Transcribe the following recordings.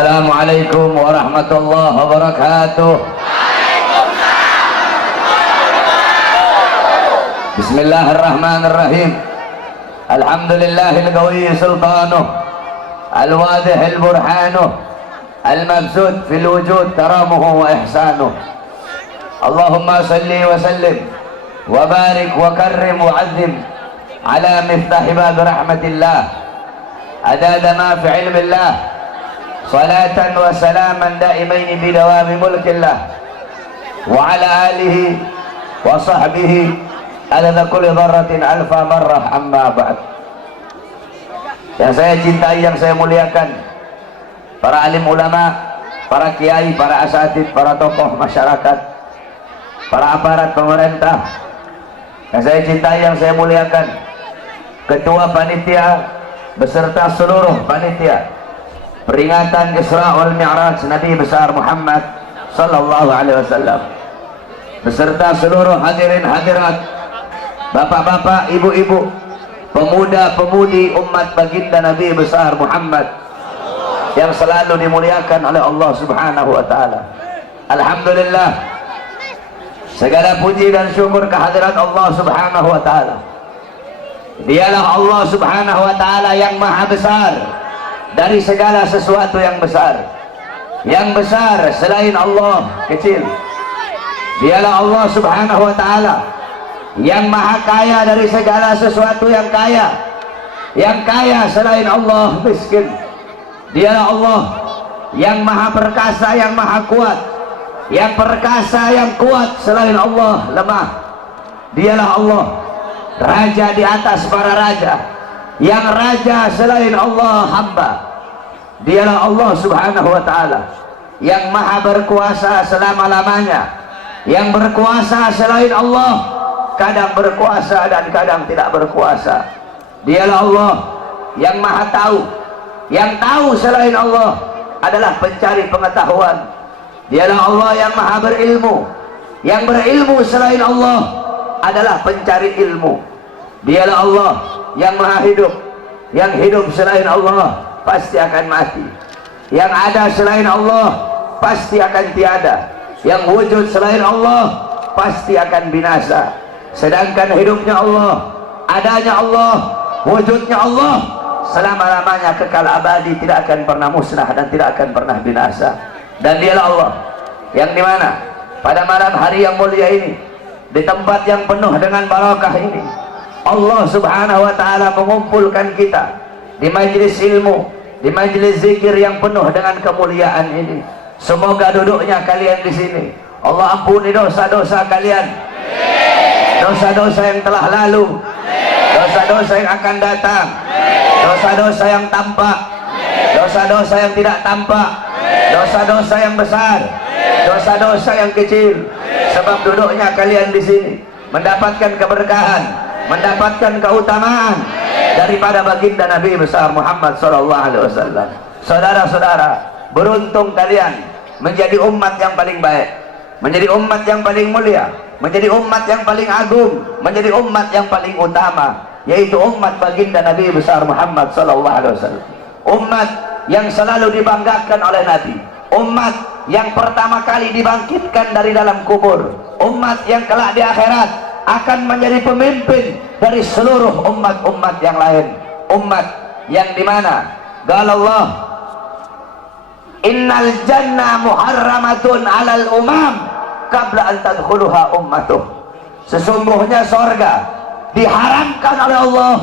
Assalamualaikum warahmatullahi wabarakatuh. Bismillahirrahmanirrahim. Alhamdulillahil qawiyyi sultanuh, al-wadihil burhanuh, al-mabsut fil wujud karamuhu wa ihsanuh. Allahumma salli wa sallim wa barik wa karrim wa azim ala miftahi bab rahmatillah adada ma fi ilmillah salatan wa salaman daimaini bidawami mulkillah wa ala alihi wa sahbihi adada kulli dharratin alfa marrah amma ba'd. Yang saya cintai, yang saya muliakan, para alim ulama, para kiai, para asatid, para tokoh masyarakat, para aparat pemerintah, yang saya cintai, yang saya muliakan, ketua panitia beserta seluruh panitia peringatan Isra wal Mi'raj Nabi besar Muhammad sallallahu alaihi wasallam, beserta seluruh hadirin hadirat, bapak-bapak, ibu-ibu, pemuda-pemudi umat baginda Nabi besar Muhammad yang selalu dimuliakan oleh Allah Subhanahu wa taala. Alhamdulillah, segala puji dan syukur kehadirat Allah Subhanahu wa taala. Dialah Allah Subhanahu wa taala yang maha besar dari segala sesuatu yang besar. Yang besar selain Allah kecil. Dialah Allah Subhanahu wa taala yang maha kaya dari segala sesuatu yang kaya. Yang kaya selain Allah miskin. Dialah Allah yang maha perkasa, yang maha kuat. Yang perkasa, yang kuat selain Allah lemah. Dialah Allah raja di atas para raja, yang raja selain Allah hamba. Dialah Allah Subhanahu wa taala yang maha berkuasa selama-lamanya, yang berkuasa selain Allah, kadang berkuasa dan kadang tidak berkuasa. Dialah Allah yang maha tahu, yang tahu selain Allah adalah pencari pengetahuan. Dialah Allah yang maha berilmu, yang berilmu selain Allah adalah pencari ilmu. Dialah Allah yang maha hidup, yang hidup selain Allah pasti akan mati. Yang ada selain Allah pasti akan tiada. Yang wujud selain Allah pasti akan binasa. Sedangkan hidupnya Allah, adanya Allah, wujudnya Allah selama-lamanya kekal abadi, tidak akan pernah musnah dan tidak akan pernah binasa. Dan dialah Allah yang dimana pada malam hari yang mulia ini, di tempat yang penuh dengan barakah ini, Allah Subhanahu wa taala mengumpulkan kita di majelis ilmu, di majelis zikir yang penuh dengan kemuliaan ini. Semoga duduknya kalian di sini Allah ampuni dosa-dosa kalian, dosa-dosa yang telah lalu, dosa-dosa yang akan datang, dosa-dosa yang tampak, dosa-dosa yang tidak tampak, dosa-dosa yang besar, dosa-dosa yang kecil. Sebab duduknya kalian di sini mendapatkan keberkahan, mendapatkan keutamaan daripada baginda Nabi besar Muhammad sallallahu alaihi wasallam. Saudara-saudara, beruntung kalian menjadi umat yang paling baik, menjadi umat yang paling mulia, menjadi umat yang paling agung, menjadi umat yang paling utama, yaitu umat baginda Nabi besar Muhammad sallallahu alaihi wasallam. Umat yang selalu dibanggakan oleh Nabi, umat yang pertama kali dibangkitkan dari dalam kubur, umat yang kelak di akhirat akan menjadi pemimpin dari seluruh umat-umat yang lain. Umat yang dimana Allah, innal jannah muharramatun alal umam qabla an tadkhuluha ummatuh. Sesungguhnya sorga diharamkan oleh Allah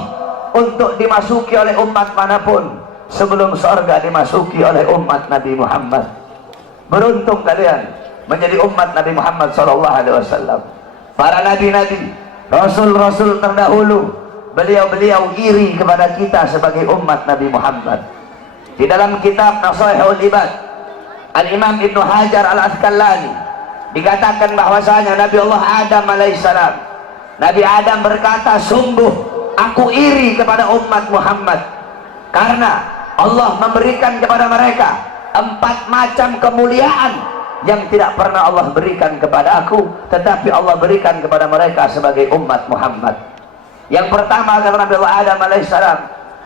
untuk dimasuki oleh umat manapun sebelum sorga dimasuki oleh umat Nabi Muhammad. Beruntung kalian menjadi umat Nabi Muhammad SAW. Para nabi-nabi, rasul-rasul terdahulu, beliau-beliau iri kepada kita sebagai umat Nabi Muhammad. Di dalam kitab Nasaihul Ibad, Al-Imam Ibnu Hajar Al-Asqalani dikatakan bahwasanya Nabi Allah Adam alaihissalam, Nabi Adam berkata, sungguh aku iri kepada umat Muhammad karena Allah memberikan kepada mereka 4 macam kemuliaan yang tidak pernah Allah berikan kepada aku, tetapi Allah berikan kepada mereka sebagai umat Muhammad. Yang pertama kata Nabi Allah Adam alaihissalam,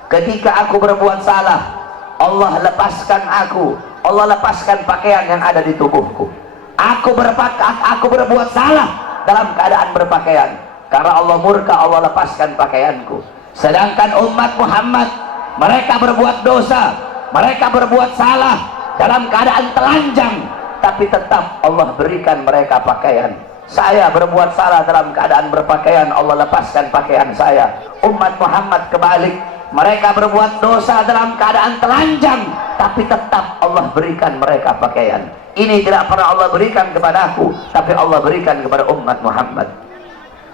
ketika aku berbuat salah, Allah lepaskan aku, Allah lepaskan pakaian yang ada di tubuhku. Aku berbuat salah dalam keadaan berpakaian, karena Allah murka, Allah lepaskan pakaianku. Sedangkan umat Muhammad, mereka berbuat dosa, mereka berbuat salah dalam keadaan telanjang, tapi tetap Allah berikan mereka pakaian. Saya berbuat salah dalam keadaan berpakaian, Allah lepaskan pakaian saya. Umat Muhammad kebalik, mereka berbuat dosa dalam keadaan telanjang, tapi tetap Allah berikan mereka pakaian. Ini tidak pernah Allah berikan kepada aku, tapi Allah berikan kepada umat Muhammad.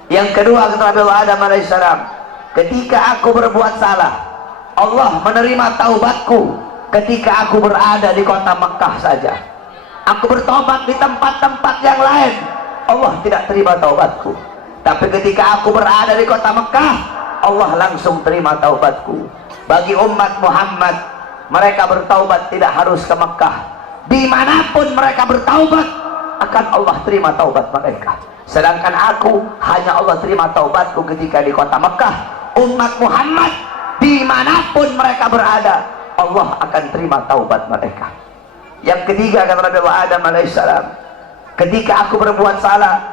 Yang kedua, kata Nabi Adam alaihissalam, ketika aku berbuat salah, Allah menerima taubatku ketika aku berada di kota Mekah saja. Aku bertobat di tempat-tempat yang lain, Allah tidak terima taubatku. Tapi ketika aku berada di kota Mekah, Allah langsung terima taubatku. Bagi umat Muhammad, mereka bertaubat tidak harus ke Mekah. Dimanapun mereka bertaubat, akan Allah terima taubat mereka. Sedangkan aku, hanya Allah terima taubatku ketika di kota Mekah. Umat Muhammad, dimanapun mereka berada, Allah akan terima taubat mereka. Yang ketiga, kata Nabi Adam alaihissalam, ketika aku berbuat salah,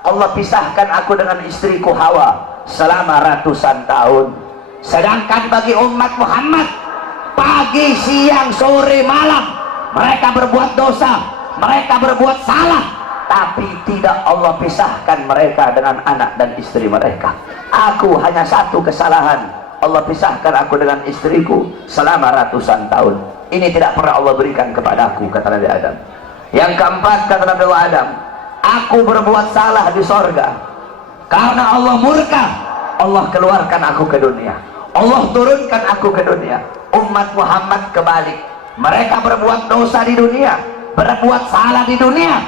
Allah pisahkan aku dengan istriku Hawa selama ratusan tahun. Sedangkan bagi umat Muhammad, pagi, siang, sore, malam mereka berbuat dosa, mereka berbuat salah, tapi tidak Allah pisahkan mereka dengan anak dan istri mereka. Aku hanya satu kesalahan, Allah pisahkan aku dengan istriku selama ratusan tahun. Ini tidak pernah Allah berikan kepadaku, kata Nabi Adam. Yang keempat, kata Nabi Adam, aku berbuat salah di sorga, karena Allah murka, Allah keluarkan aku ke dunia, Allah turunkan aku ke dunia. Umat Muhammad kebalik, mereka berbuat dosa di dunia, berbuat salah di dunia,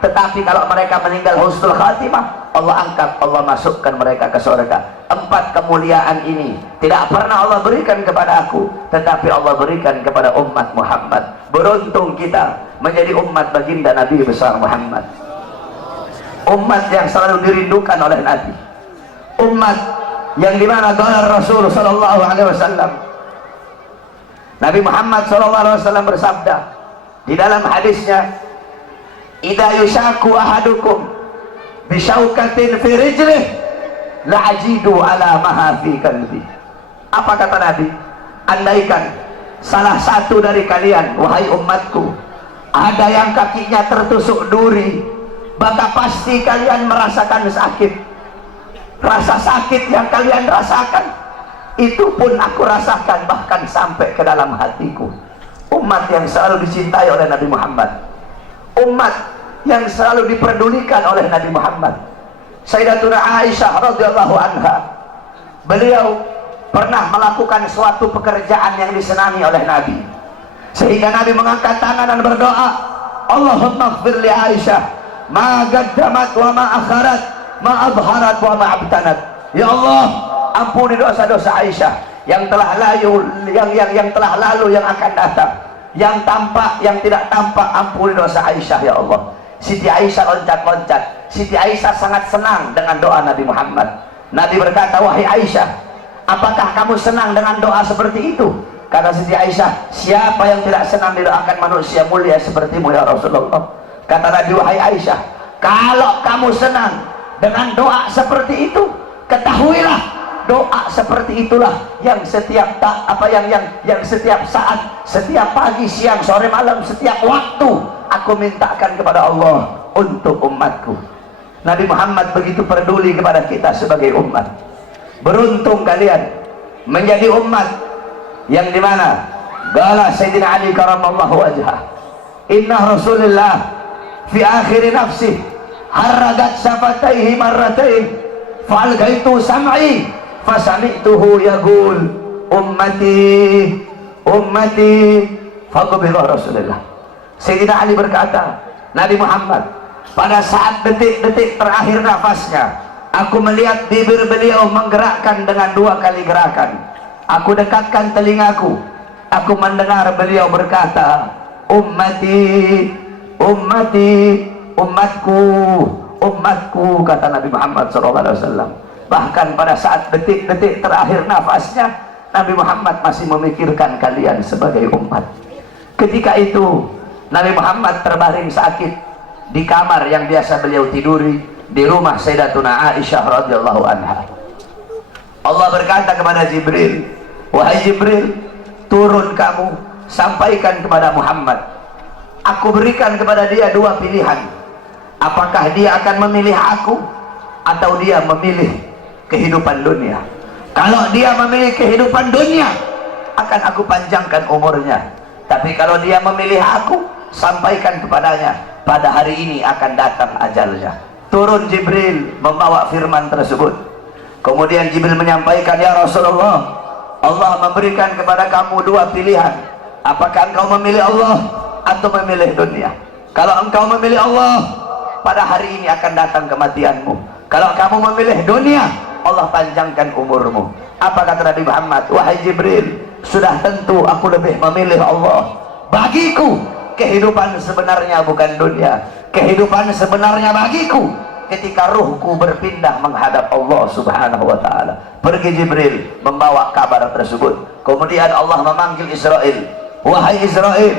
tetapi kalau mereka meninggal husnul khatimah, Allah angkat, Allah masukkan mereka ke surga. Empat kemuliaan ini tidak pernah Allah berikan kepada aku, tetapi Allah berikan kepada umat Muhammad. Beruntung kita menjadi umat baginda Nabi besar Muhammad, umat yang selalu dirindukan oleh Nabi, umat yang dimana qala Rasul sallallahu alaihi wasallam, Nabi Muhammad sallallahu alaihi wasallam bersabda di dalam hadisnya, idza yushaku ahadukum bisyaukatin fi rijlih la'ajidu ala maha fi qalbi. Apa kata Nabi? Andaikan salah satu dari kalian, wahai umatku, ada yang kakinya tertusuk duri, maka pasti kalian merasakan sakit. Rasa sakit yang kalian rasakan, itu pun aku rasakan, bahkan sampai ke dalam hatiku. Umat yang selalu dicintai oleh Nabi Muhammad, umat yang selalu diperdulikan oleh Nabi Muhammad. Sayyidatuna Aisyah radhiyallahu anha, beliau pernah melakukan suatu pekerjaan yang disenangi oleh Nabi, sehingga Nabi mengangkat tangan dan berdoa, Allahumma ighfir li Aisyah ma qaddamat wa ma akharat, ma abharat wa ma abtanat. Ya Allah, ampuni dosa-dosa Aisyah yang telah lalu, yang telah lalu, yang akan datang, yang tampak, yang tidak tampak. Ampuni dosa Aisyah ya Allah. Siti Aisyah loncat-loncat. Siti Aisyah sangat senang dengan doa Nabi Muhammad. Nabi berkata, wahai Aisyah, apakah kamu senang dengan doa seperti itu? Kata Siti Aisyah, siapa yang tidak senang didoakan manusia mulia sepertimu ya Rasulullah. Kata Nabi, wahai Aisyah, kalau kamu senang dengan doa seperti itu, ketahuilah doa seperti itulah yang setiap yang setiap saat, setiap pagi, siang, sore, malam, setiap waktu aku mintakan kepada Allah untuk umatku. Nabi Muhammad begitu peduli kepada kita sebagai umat. Beruntung kalian menjadi umat yang dimana qala Sayyidina Ali karamallahu wajhah, inna Rasulullah fi akhir nafsi haragat syafataihi marratain fa'algaitu sam'i fasami'tuhu yaqul ummati ummati faqbilah Rasulullah. Sayyidina Ali berkata, Nabi Muhammad pada saat detik-detik terakhir nafasnya, aku melihat bibir beliau menggerakkan dengan 2 kali gerakan. Aku dekatkan telingaku, aku mendengar beliau berkata, ummati ummati, umatku umatku, kata Nabi Muhammad SAW. Bahkan pada saat detik-detik terakhir nafasnya, Nabi Muhammad masih memikirkan kalian sebagai umat. Ketika itu Nabi Muhammad terbaring sakit di kamar yang biasa beliau tiduri di rumah Sayyidatuna Aisyah radhiyallahu anha. Allah berkata kepada Jibril, wahai Jibril, turun kamu, sampaikan kepada Muhammad, aku berikan kepada dia dua pilihan. Apakah dia akan memilih aku atau dia memilih kehidupan dunia? Kalau dia memilih kehidupan dunia, akan aku panjangkan umurnya. Tapi kalau dia memilih aku, sampaikan kepadanya, pada hari ini akan datang ajalnya. Turun Jibril membawa firman tersebut. Kemudian Jibril menyampaikan, ya Rasulullah, Allah memberikan kepada kamu dua pilihan. Apakah engkau memilih Allah atau memilih dunia? Kalau engkau memilih Allah, pada hari ini akan datang kematianmu. Kalau kamu memilih dunia, Allah panjangkan umurmu. Apa kata Nabi Muhammad? Wahai Jibril, sudah tentu aku lebih memilih Allah. Bagiku kehidupan sebenarnya bukan dunia. Kehidupan sebenarnya bagiku ketika ruhku berpindah menghadap Allah subhanahu wa ta'ala. Pergi Jibril membawa kabar tersebut. Kemudian Allah memanggil Israel, wahai Israel,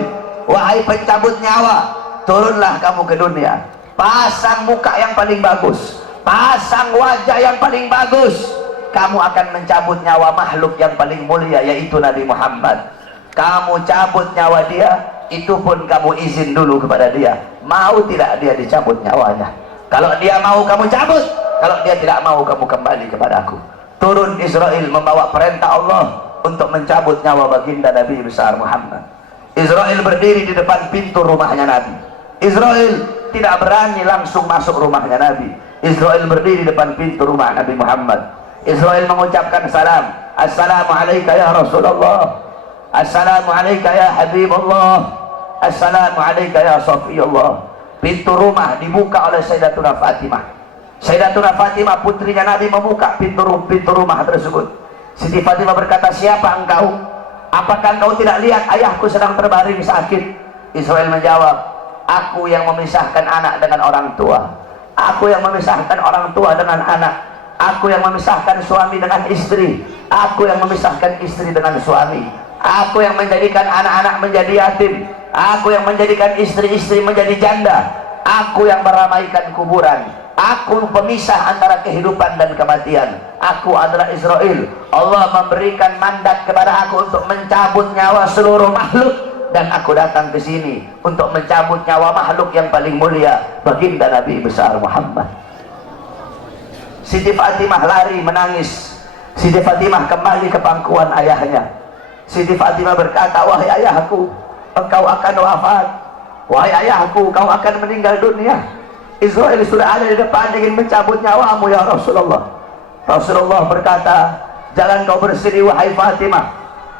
wahai pencabut nyawa, turunlah kamu ke dunia. Pasang muka yang paling bagus, pasang wajah yang paling bagus. Kamu akan mencabut nyawa makhluk yang paling mulia, yaitu Nabi Muhammad. Kamu cabut nyawa dia, itu pun kamu izin dulu kepada dia, mau tidak dia dicabut nyawanya. Kalau dia mau kamu cabut, kalau dia tidak mau kamu kembali kepadaku. Turun Israel membawa perintah Allah untuk mencabut nyawa baginda Nabi besar Muhammad. Israel berdiri di depan pintu rumahnya Nabi. Israel tidak berani langsung masuk rumahnya Nabi. Israel berdiri di depan pintu rumah Nabi Muhammad. Israel mengucapkan salam, assalamualaikum ya Rasulullah, assalamualaikum ya Habibullah, assalamualaikum ya Safiyullah. Pintu rumah dibuka oleh Sayyidatuna Fatimah. Sayyidatuna Fatimah putrinya Nabi membuka pintu rumah tersebut. Siti Fatimah berkata, siapa engkau? Apakah engkau tidak lihat ayahku sedang terbaring sakit? Israel menjawab, aku yang memisahkan anak dengan orang tua, aku yang memisahkan orang tua dengan anak, aku yang memisahkan suami dengan istri, aku yang memisahkan istri dengan suami, aku yang menjadikan anak-anak menjadi yatim, aku yang menjadikan istri-istri menjadi janda, aku yang meramaikan kuburan, aku pemisah antara kehidupan dan kematian. Aku adalah Israel. Allah memberikan mandat kepada aku untuk mencabut nyawa seluruh makhluk, dan aku datang ke sini untuk mencabut nyawa makhluk yang paling mulia, baginda Nabi besar Muhammad. Siti Fatimah lari menangis. Siti Fatimah kembali ke pangkuan ayahnya. Siti Fatimah berkata, wahai ayahku, engkau akan wafat. Wahai ayahku, kau akan meninggal dunia. Israel sudah ada di depan ingin mencabut nyawamu ya Rasulullah. Rasulullah berkata, jangan kau bersedih wahai Fatimah.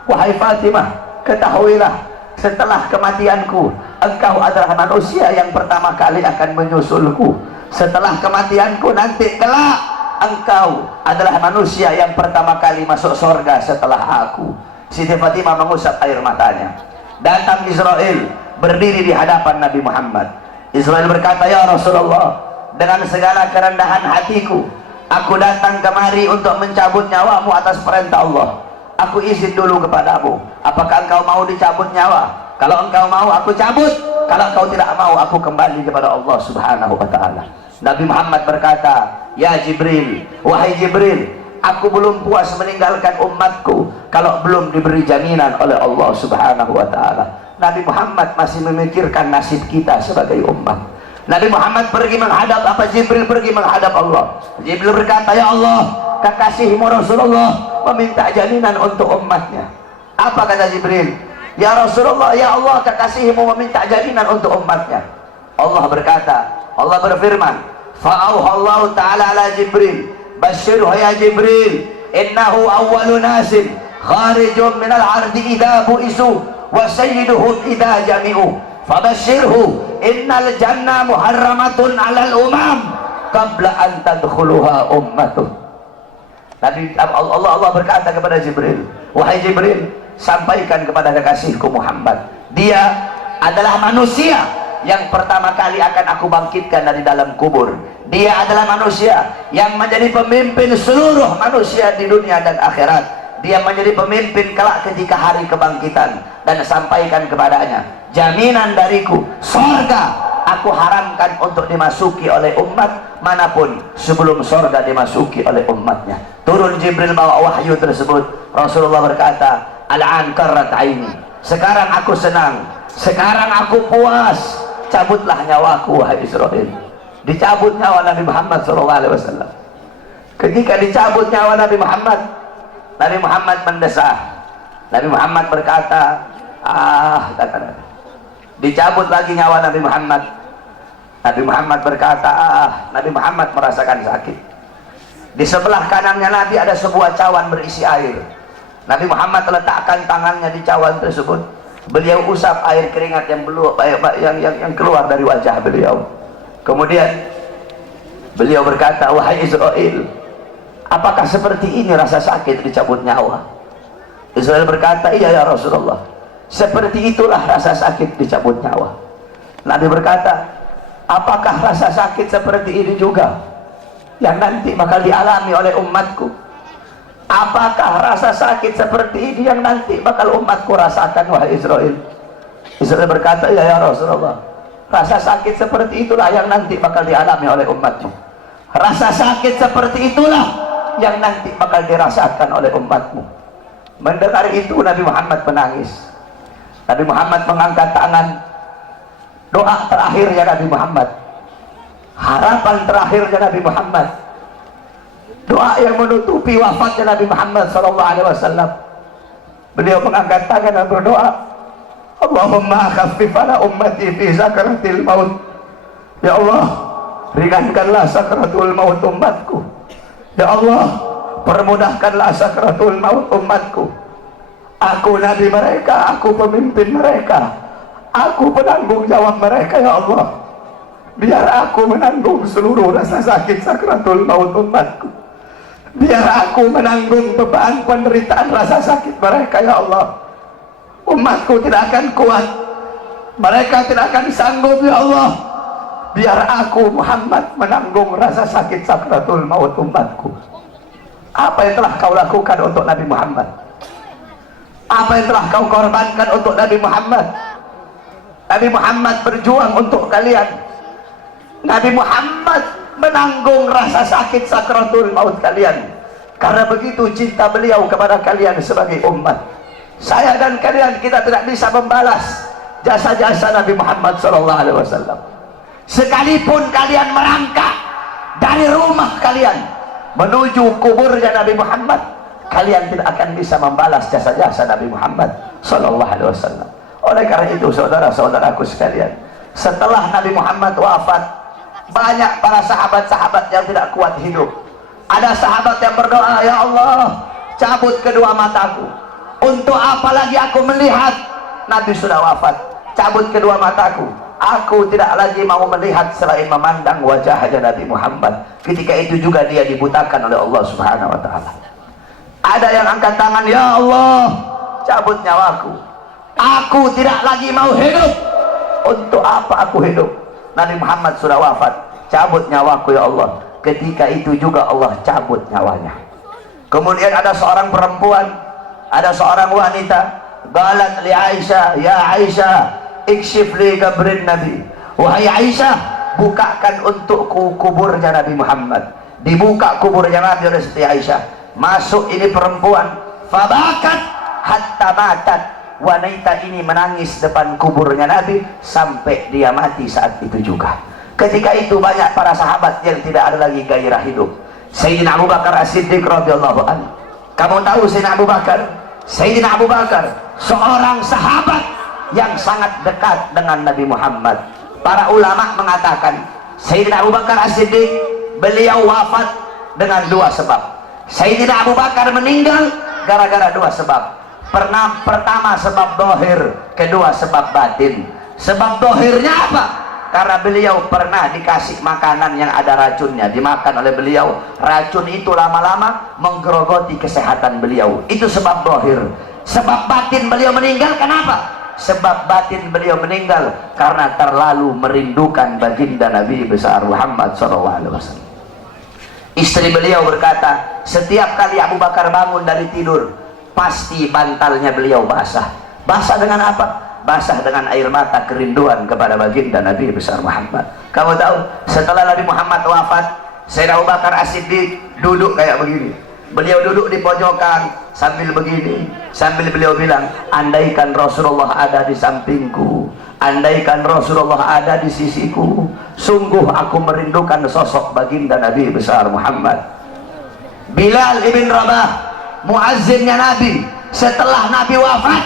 Wahai Fatimah, ketahuilah, setelah kematianku, engkau adalah manusia yang pertama kali akan menyusulku. Setelah kematianku nanti kelak, engkau adalah manusia yang pertama kali masuk surga setelah aku. Siti Fatimah mengusap air matanya. Datang Israel berdiri di hadapan Nabi Muhammad. Israel berkata, ya Rasulullah, dengan segala kerendahan hatiku, aku datang kemari untuk mencabut nyawamu atas perintah Allah. Aku izin dulu kepadamu, apakah engkau mau dicabut nyawa? Kalau engkau mau, aku cabut. Kalau engkau tidak mau, aku kembali kepada Allah subhanahu wa ta'ala. Nabi Muhammad berkata, ya Jibril, wahai Jibril, aku belum puas meninggalkan umatku kalau belum diberi jaminan oleh Allah subhanahu wa ta'ala. Nabi Muhammad masih memikirkan nasib kita sebagai umat. Nabi Muhammad pergi menghadap apa? Jibril pergi menghadap Allah. Jibril berkata, ya Allah, kekasihmu Rasulullah meminta jaminan untuk umatnya. Apa kata Jibril? Ya Rasulullah, ya Allah, kekasihmu meminta jaminan untuk umatnya. Allah berkata, Allah berfirman, fa'auhallahu ta'ala ala Jibril, basyirhu ya Jibril, innahu awwalu nasin kharijun minal ardi idha bu'isu wa sayyiduhum idha jami'u fabasyirhu innal jannah muharramatun alal umam qabla an tadkhuluha ummatuh. Nabi Allah berkata kepada Jibril, wahai Jibril, sampaikan kepada kekasihku Muhammad, dia adalah manusia yang pertama kali akan aku bangkitkan dari dalam kubur. Dia adalah manusia yang menjadi pemimpin seluruh manusia di dunia dan akhirat. dia menjadi pemimpin kelak ketika hari kebangkitan, dan sampaikan kepadanya, jaminan dariku surga aku haramkan untuk dimasuki oleh umat manapun sebelum surga dimasuki oleh umatnya. Turun Jibril bawa wahyu tersebut. Rasulullah berkata, al-an qarrat aini, sekarang aku senang, sekarang aku puas, cabutlah nyawaku wahai Israel. Dicabut nyawa Nabi Muhammad SAW. Ketika dicabut nyawa Nabi Muhammad mendesah. Nabi Muhammad berkata, dicabut lagi nyawa Nabi Muhammad. Nabi Muhammad berkata, Nabi Muhammad merasakan sakit. Di sebelah kanannya Nabi ada sebuah cawan berisi air. Nabi Muhammad letakkan tangannya di cawan tersebut. Beliau usap air keringat yang keluar dari wajah beliau. Kemudian beliau berkata, wahai Israel, apakah seperti ini rasa sakit dicabut nyawa? Israel berkata, iya ya Rasulullah, seperti itulah rasa sakit dicabut nyawa. Nabi berkata, apakah rasa sakit seperti ini juga yang nanti bakal dialami oleh umatku? Apakah rasa sakit seperti ini yang nanti bakal umatku rasakan wahai Israel? Israel berkata, iya ya Rasulullah, rasa sakit seperti itulah yang nanti bakal dialami oleh umatmu. Rasa sakit seperti itulah yang nanti bakal dirasakan oleh umatmu. Mendengar itu Nabi Muhammad menangis. Nabi Muhammad mengangkat tangan. Doa terakhirnya Nabi Muhammad, harapan terakhirnya Nabi Muhammad, doa yang menutupi wafatnya Nabi Muhammad SAW. Beliau mengangkat tangan dan berdoa, Allahumma khaffif ala ummati fi sakaratil maut. Ya Allah, ringankanlah sakaratul maut umatku. Ya Allah, permudahkanlah sakaratul maut umatku. Aku nabi mereka, aku pemimpin mereka, aku penanggung jawab mereka ya Allah. Biar aku menanggung seluruh rasa sakit sakaratul maut umatku. Biar aku menanggung beban penderitaan rasa sakit mereka ya Allah. Umatku tidak akan kuat, mereka tidak akan sanggup ya Allah. Biar aku Muhammad menanggung rasa sakit sakaratul maut umatku. Apa yang telah kau lakukan untuk Nabi Muhammad? Apa yang telah kau korbankan untuk Nabi Muhammad? Nabi Muhammad berjuang untuk kalian. Nabi Muhammad menanggung rasa sakit sakratul maut kalian. Karena begitu cinta beliau kepada kalian sebagai umat. Saya dan kalian, kita tidak bisa membalas jasa-jasa Nabi Muhammad SAW. Sekalipun kalian merangkak dari rumah kalian menuju kuburnya Nabi Muhammad, kalian tidak akan bisa membalas jasa-jasa Nabi Muhammad SAW. Oleh karena itu saudara-saudaraku sekalian, setelah Nabi Muhammad wafat, banyak para sahabat-sahabat yang tidak kuat hidup. Ada sahabat yang berdoa, ya Allah, cabut kedua mataku. Untuk apa lagi aku melihat? Nabi sudah wafat, cabut kedua mataku. Aku tidak lagi mau melihat selain memandang wajahnya Nabi Muhammad. Ketika itu juga dia dibutakan oleh Allah Subhanahu wa Ta'ala. Ada yang angkat tangan, ya Allah, cabut nyawaku. Aku tidak lagi mau hidup. Untuk apa aku hidup? Nabi Muhammad sudah wafat, cabut nyawaku ya Allah. Ketika itu juga Allah cabut nyawanya. Kemudian ada seorang perempuan, ada seorang wanita, balat li Aisyah, ya Aisyah, ikshif li kabrin Nabi. Wahai Aisyah, bukakan untukku kuburnya Nabi Muhammad. Dibuka kuburnya Nabi oleh Siti Aisyah. Masuk ini perempuan, fabakat hatta matat. Wanita ini menangis depan kuburnya Nabi sampai dia mati saat itu juga. Ketika itu banyak para sahabat yang tidak ada lagi gairah hidup. Sayyidina Abu Bakar As-Siddiq radhiyallahu anhu. Kamu tahu Sayyidina Abu Bakar? Sayyidina Abu Bakar seorang sahabat yang sangat dekat dengan Nabi Muhammad. Para ulama mengatakan Sayyidina Abu Bakar As-Siddiq beliau wafat dengan dua sebab. Sayyidina Abu Bakar meninggal gara-gara dua sebab. Pertama sebab dohir, kedua sebab batin. Sebab dohirnya apa? Karena beliau pernah dikasih makanan yang ada racunnya, dimakan oleh beliau. Racun itu lama-lama menggerogoti kesehatan beliau. Itu sebab dohir. Sebab batin beliau meninggal, kenapa? Sebab batin beliau meninggal karena terlalu merindukan baginda Nabi besar Muhammad SAW. Istri beliau berkata, setiap kali Abu Bakar bangun dari tidur, pasti bantalnya beliau basah. Basah dengan apa? Basah dengan air mata kerinduan kepada baginda Nabi besar Muhammad. Kamu tahu, setelah Nabi Muhammad wafat, Sayyidina Abu Bakar As-Siddiq duduk kayak begini. Beliau duduk di pojokan sambil begini, sambil beliau bilang, andaikan Rasulullah ada di sampingku, andaikan Rasulullah ada di sisiku, sungguh aku merindukan sosok baginda Nabi besar Muhammad. Bilal ibn Rabah, muazzinnya Nabi, setelah Nabi wafat,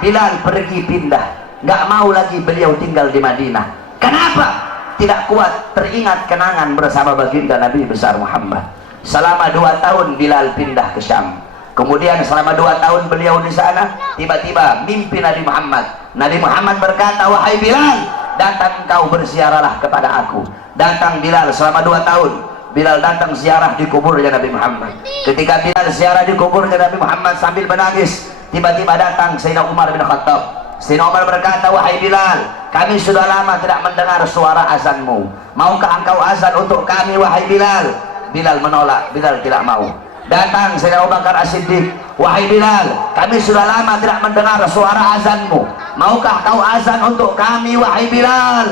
Bilal pergi pindah, nggak mau lagi beliau tinggal di Madinah. Kenapa? Tidak kuat teringat kenangan bersama baginda Nabi besar Muhammad. Selama 2 tahun Bilal pindah ke Syam. Kemudian selama 2 tahun beliau di sana, tiba-tiba mimpi Nabi Muhammad. Nabi Muhammad berkata, wahai Bilal, datang kau berziarahlah kepada aku. Datang Bilal selama 2 tahun. Bilal datang ziarah di kuburnya Nabi Muhammad. Ketika Bilal ziarah di kuburnya Nabi Muhammad sambil menangis, tiba-tiba datang Sayyidina Umar bin Khattab. Sayyidina Umar berkata, wahai Bilal, kami sudah lama tidak mendengar suara azanmu. Maukah engkau azan untuk kami, wahai Bilal? Bilal menolak, Bilal tidak mau. Datang Sayyidina Abu Bakar As-Siddiq, wahai Bilal, kami sudah lama tidak mendengar suara azanmu. Maukah kau azan untuk kami, wahai Bilal?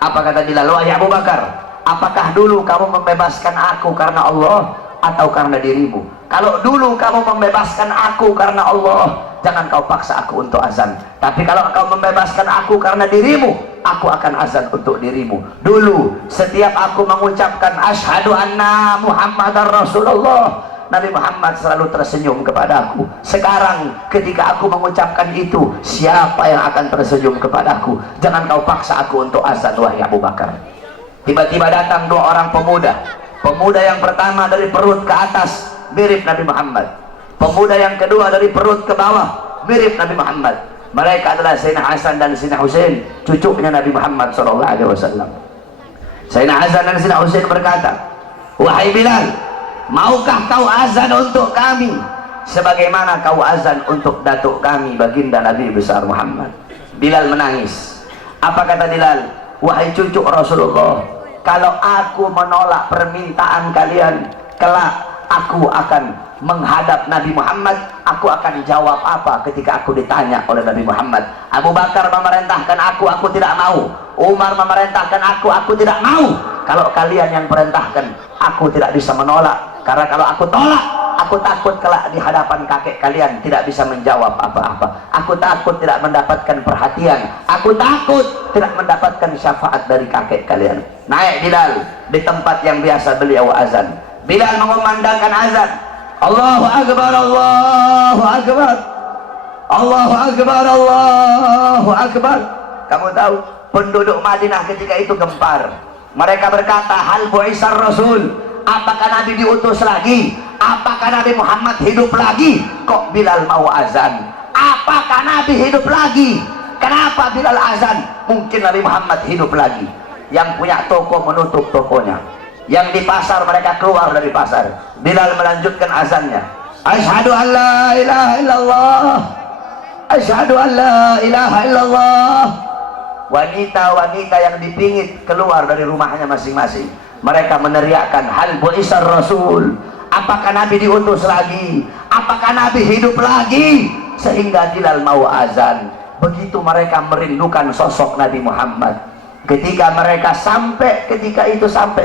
Apa kata Bilal? Wahai Abu Bakar, apakah dulu kamu membebaskan aku karena Allah atau karena dirimu? Kalau dulu kamu membebaskan aku karena Allah, jangan kau paksa aku untuk azan. Tapi kalau kau membebaskan aku karena dirimu, aku akan azan untuk dirimu. Dulu setiap aku mengucapkan asyhadu anna Muhammadar Rasulullah, Nabi Muhammad selalu tersenyum kepada aku. Sekarang ketika aku mengucapkan itu, siapa yang akan tersenyum kepadaku? Jangan kau paksa aku untuk azan, wahai Abu Bakar. Tiba-tiba datang 2 orang pemuda. Pemuda yang pertama dari perut ke atas mirip Nabi Muhammad. Pemuda yang kedua dari perut ke bawah mirip Nabi Muhammad. Mereka adalah Sayyidina Hasan dan Sayyidina Husain, cucunya Nabi Muhammad SAW. Sayyidina Hasan dan Sayyidina Husain berkata, wahai Bilal, maukah kau azan untuk kami sebagaimana kau azan untuk datuk kami baginda Nabi besar Muhammad? Bilal menangis. Apa kata Bilal? Wahai cucu Rasulullah, kalau aku menolak permintaan kalian, kelak aku akan menghadap Nabi Muhammad, aku akan jawab apa ketika aku ditanya oleh Nabi Muhammad? Abu Bakar memerintahkan aku tidak mau. Umar memerintahkan aku tidak mau. Kalau kalian yang perintahkan, aku tidak bisa menolak. Karena kalau aku tolak, aku takut kelak di hadapan kakek kalian tidak bisa menjawab apa-apa. Aku takut tidak mendapatkan perhatian. Aku takut tidak mendapatkan syafaat dari kakek kalian. Naik Bilal di tempat yang biasa beliau azan. Bilal mengumandangkan azan. Allahu Akbar, Allahu Akbar, Allahu Akbar, Allahu Akbar. Kamu tahu penduduk Madinah ketika itu gempar. Mereka berkata, hal bu'isar Rasul, apakah Nabi diutus lagi? Apakah Nabi Muhammad hidup lagi? Kok Bilal mau azan? Apakah Nabi hidup lagi? Kenapa Bilal azan? Mungkin Nabi Muhammad hidup lagi. Yang punya toko menutup tokonya, yang di pasar mereka keluar dari pasar. Bilal melanjutkan azannya. Asyhadu an la ilaha illallah, asyhadu an la ilaha illallah. Wanita-wanita yang dipingit keluar dari rumahnya masing-masing. Mereka meneriakkan, hal bu'isar Rasul, apakah Nabi diutus lagi? Apakah Nabi hidup lagi? Sehingga Bilal mau azan. Begitu mereka merindukan sosok Nabi Muhammad. Ketika mereka sampai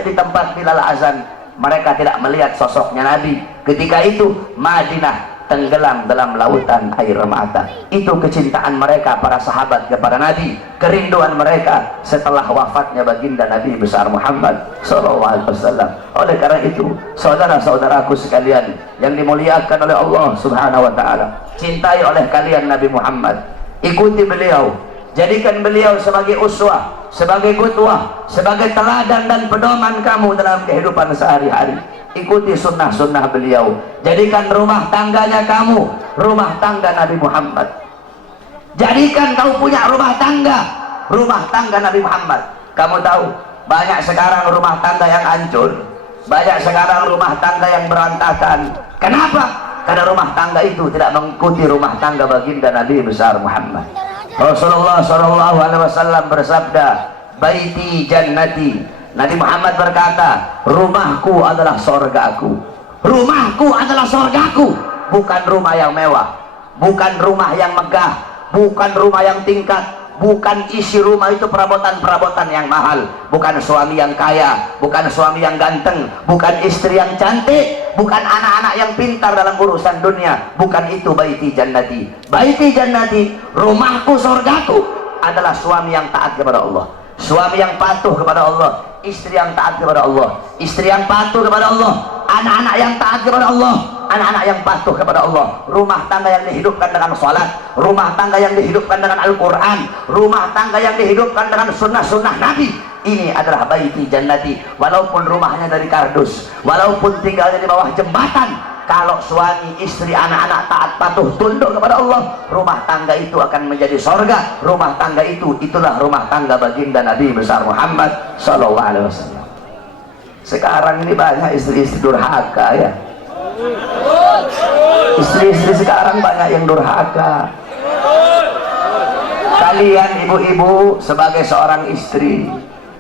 di tempat Bilal azan, mereka tidak melihat sosoknya Nabi. Ketika itu Madinah tenggelam dalam lautan air mata. Itu kecintaan mereka para sahabat kepada Nabi, kerinduan mereka setelah wafatnya baginda Nabi besar Muhammad SAW. Oleh karena itu, saudara-saudaraku sekalian yang dimuliakan oleh Allah Subhanahu wa taala, cintai oleh kalian Nabi Muhammad, ikuti beliau, jadikan beliau sebagai uswah, sebagai qudwah, sebagai teladan dan pedoman kamu dalam kehidupan sehari-hari. Ikuti sunnah-sunnah beliau, jadikan rumah tangganya kamu rumah tangga Nabi Muhammad. Jadikan kau punya rumah tangga Nabi Muhammad. Kamu tahu, banyak sekarang rumah tangga yang hancur, banyak sekarang rumah tangga yang berantakan. Kenapa? Karena rumah tangga itu tidak mengikuti rumah tangga baginda Nabi besar Muhammad. Rasulullah SAW bersabda, baiti jannati. Nabi Muhammad berkata, rumahku adalah sorgaku, rumahku adalah sorgaku. bukan rumah yang mewah, bukan rumah yang megah, bukan rumah yang tingkat, bukan isi rumah itu perabotan-perabotan yang mahal, bukan suami yang kaya, bukan suami yang ganteng, bukan istri yang cantik, bukan anak-anak yang pintar dalam urusan dunia. Bukan itu baiti jannati. Baiti jannati, rumahku, surgaku, adalah suami yang taat kepada Allah, suami yang patuh kepada Allah, istri yang taat kepada Allah, istri yang patuh kepada Allah, anak-anak yang taat kepada Allah, anak-anak yang patuh kepada Allah, rumah tangga yang dihidupkan dengan salat, rumah tangga yang dihidupkan dengan Al-Quran, rumah tangga yang dihidupkan dengan sunnah-sunnah Nabi. Ini adalah baiti jannati. Walaupun rumahnya dari kardus, walaupun tinggalnya di bawah jembatan, kalau suami, istri, anak-anak taat patuh tunduk kepada Allah, rumah tangga itu akan menjadi sorga. Rumah tangga itu, itulah rumah tangga baginda Nabi besar Muhammad SAW. Sekarang ini banyak istri-istri durhaka ya. Istri-istri sekarang banyak yang durhaka. Kalian ibu-ibu sebagai seorang istri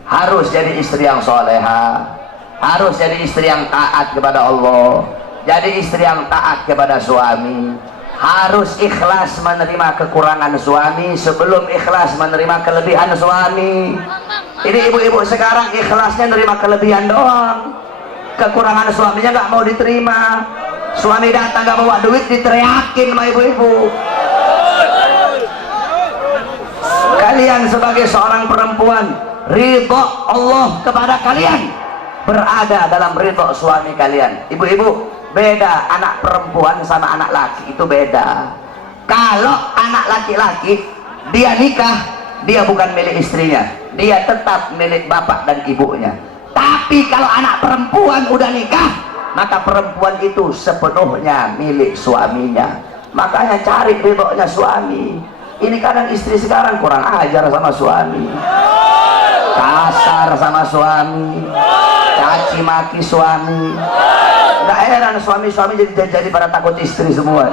harus jadi istri yang soleha, harus jadi istri yang taat kepada Allah, jadi istri yang taat kepada suami, harus ikhlas menerima kekurangan suami sebelum ikhlas menerima kelebihan suami. Ini ibu-ibu sekarang ikhlasnya menerima kelebihan doang, kekurangan suaminya nggak mau diterima. Suami datang nggak bawa duit diteriakin sama ibu-ibu. Kalian sebagai seorang perempuan, ridho Allah kepada kalian berada dalam ridho suami kalian. Ibu-ibu, beda anak perempuan sama anak laki, itu beda. Kalau anak laki-laki dia nikah, dia bukan milik istrinya, dia tetap milik bapak dan ibunya. Tapi kalau anak perempuan udah nikah, maka perempuan itu sepenuhnya milik suaminya. Makanya cari ridhonya suami. Ini kadang istri sekarang kurang ajar sama suami, kasar sama suami, caci maki suami. Nggak heran suami-suami jadi pada takut istri semua.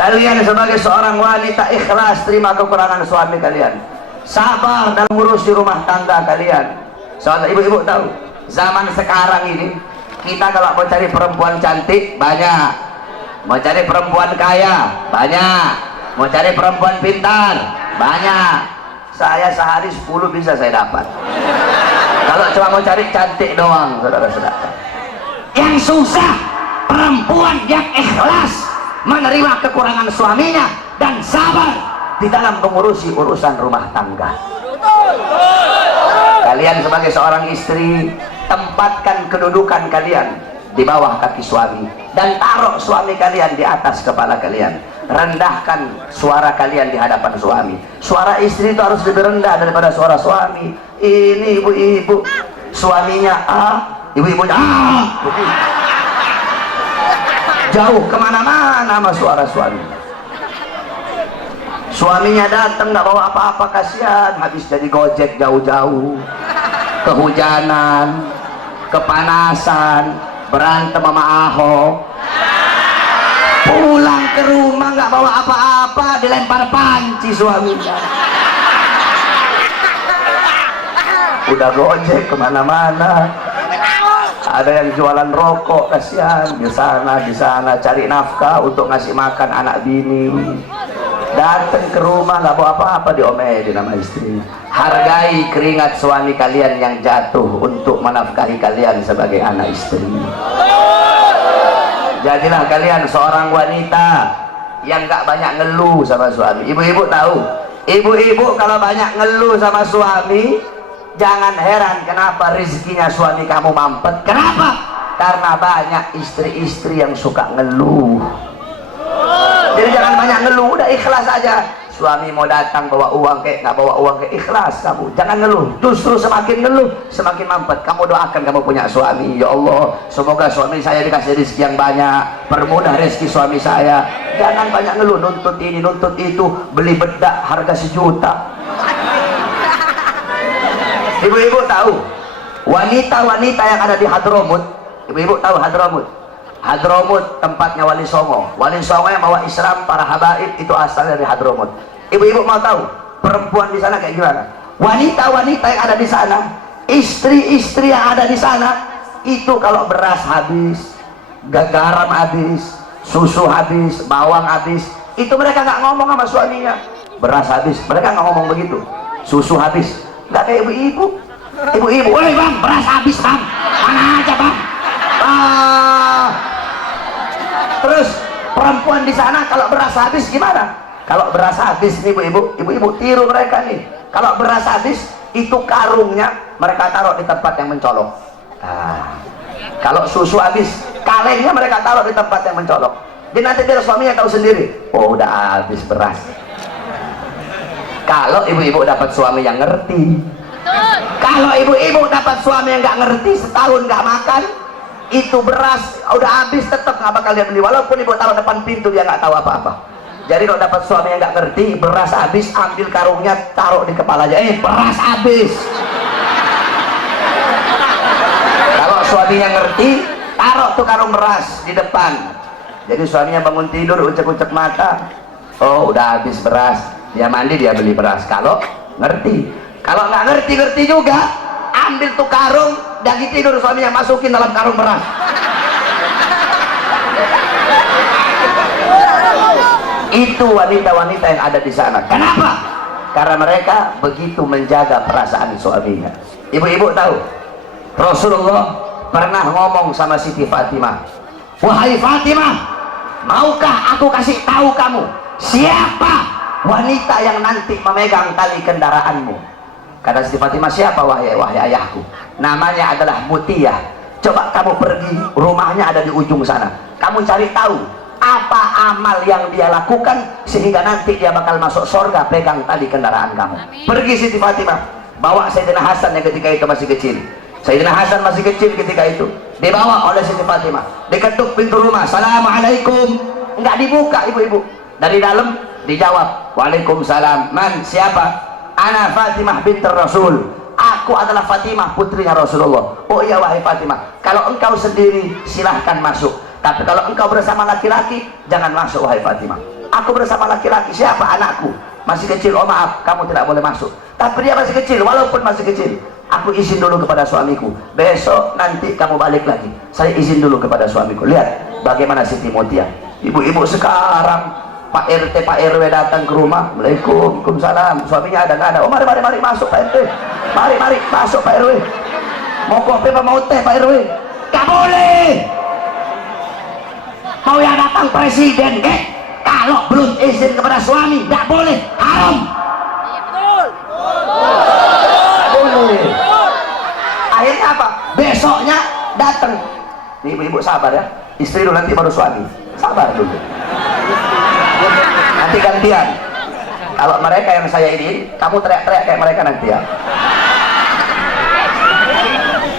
Kalian sebagai seorang wanita ikhlas terima kekurangan suami kalian, sabar dalam ngurusi rumah tangga kalian. Soalnya ibu-ibu tahu, zaman sekarang ini kita kalau mau cari perempuan cantik banyak, mau cari perempuan kaya banyak, mau cari perempuan pintar banyak. Saya sehari 10 bisa saya dapat. Kalau cuma mau cari cantik doang, saudara-saudara. Yang susah perempuan yang ikhlas menerima kekurangan suaminya dan sabar di dalam mengurusi urusan rumah tangga. Kalian sebagai seorang istri, tempatkan kedudukan kalian di bawah kaki suami dan taruh suami kalian di atas kepala kalian. Rendahkan suara kalian di hadapan suami. Suara istri itu harus lebih rendah daripada suara suami. Ini ibu-ibu, suaminya A, ibu-ibunya A, jauh kemana-mana sama suara suami. Suaminya datang nggak bawa apa-apa, kasihan, habis jadi gojek jauh-jauh, kehujanan, kepanasan, berantem sama Ahok, pulang ke rumah nggak bawa apa-apa, dilempar panci suaminya. Udah gojek kemana-mana, ada yang jualan rokok, kasihan, di sana cari nafkah untuk ngasih makan anak bini. Datang ke rumah nggak bawa apa-apa, diomelin sama istri. Hargai keringat suami kalian yang jatuh untuk menafkahi kalian sebagai anak istri. Jadilah kalian seorang wanita yang nggak banyak ngeluh sama suami. Ibu-ibu tahu, ibu-ibu kalau banyak ngeluh sama suami, jangan heran kenapa rezekinya suami kamu mampet. Kenapa? Karena banyak istri-istri yang suka ngeluh. Jadi jangan banyak ngeluh, udah ikhlas aja. Suami mau datang bawa uang kayak nggak bawa uang kayak, ikhlas kamu, jangan ngeluh. Justru semakin ngeluh semakin mampet. Kamu doakan kamu punya suami, ya Allah semoga suami saya dikasih rezeki yang banyak, permudah rezeki suami saya. Jangan banyak ngeluh, nuntut ini nuntut itu, beli bedak harga 1 juta. Ibu-ibu tahu wanita-wanita yang ada di Hadramut? Ibu-ibu tahu Hadramut? Hadramut tempatnya Wali Songo. Wali Songo yang bawa Islam, para habaib itu asalnya dari Hadramut. Ibu-ibu mau tahu perempuan di sana kayak gimana? Wanita-wanita yang ada di sana, istri-istri yang ada di sana, Itu kalau beras habis, garam habis, susu habis, bawang habis, itu mereka nggak ngomong sama suaminya. Beras habis, mereka nggak ngomong begitu. Susu habis, nggak kayak ibu-ibu. Ibu-ibu, woi bang, beras habis bang, mana aja bang. Terus perempuan di sana kalau beras habis gimana? Kalau beras habis nih ibu-ibu tiru mereka nih. Kalau beras habis, itu karungnya mereka taruh di tempat yang mencolok. Kalau susu habis, kalengnya mereka taruh di tempat yang mencolok. Jadi nanti dia suaminya tahu sendiri, oh udah habis beras. Kalau ibu-ibu dapat suami yang ngerti, kalau ibu-ibu dapat suami yang nggak ngerti, setahun nggak makan, itu beras udah habis tetap nggak bakal dia beli, walaupun ibu taruh depan pintu dia nggak tahu apa-apa. Jadi kalau dapat suami yang nggak ngerti, beras habis, ambil karungnya taruh di kepalanya, beras habis. Kalau suaminya ngerti, taruh tuh karung beras di depan. Jadi suaminya bangun tidur, ucek-ucek mata, oh udah habis beras, dia mandi, dia beli beras. Kalau ngerti, kalau nggak ngerti juga, ambil tuh karung, lagi tidur suaminya masukin dalam karung beras. Itu wanita-wanita yang ada di sana. Kenapa? Karena mereka begitu menjaga perasaan suaminya. Ibu-ibu tahu, Rasulullah pernah ngomong sama Siti Fatimah, wahai Fatimah, maukah aku kasih tahu kamu siapa wanita yang nanti memegang tali kendaraanmu? Kata Siti Fatimah, siapa wahai ayahku? Namanya adalah Mutiyah. Coba kamu pergi, rumahnya ada di ujung sana, kamu cari tahu apa amal yang dia lakukan sehingga nanti dia bakal masuk surga pegang tali kendaraan kamu. Amin. Pergi Siti Fatimah, bawa Sayyidina Hasan yang ketika itu masih kecil. Sayyidina Hasan masih kecil ketika itu, dibawa oleh Siti Fatimah, diketuk pintu rumah, assalamualaikum, nggak dibuka ibu-ibu. Dari dalam dijawab, waalaikumsalam. Man, siapa? Ana Fatimah binti Rasul, aku adalah Fatimah putrinya Rasulullah. Oh iya wahai Fatimah, kalau engkau sendiri silahkan masuk, tapi kalau engkau bersama laki-laki, jangan masuk wahai Fatimah. Aku bersama laki-laki, siapa? Anakku masih kecil, oh maaf, kamu tidak boleh masuk. Tapi dia masih kecil, walaupun masih kecil, aku izin dulu kepada suamiku, besok nanti kamu balik lagi, saya izin dulu kepada suamiku. Lihat bagaimana Siti Mutia. Ibu-ibu sekarang, Pak RT, Pak RW datang ke rumah, Waalaikumsalam, suaminya ada nggak ada? Oh mari masuk Pak RT, mari masuk Pak RW. Mau kopi apa mau teh Pak RW? Gak boleh. Mau yang datang presiden, kalau belum izin kepada suami, nggak boleh, haram. Boleh. Akhirnya apa? Besoknya datang. Ibu-ibu sabar ya, istri dulu nanti baru suami. Sabar dulu. Nanti gantian. Kalau mereka yang saya ini, kamu teriak-teriak kayak mereka nanti ya.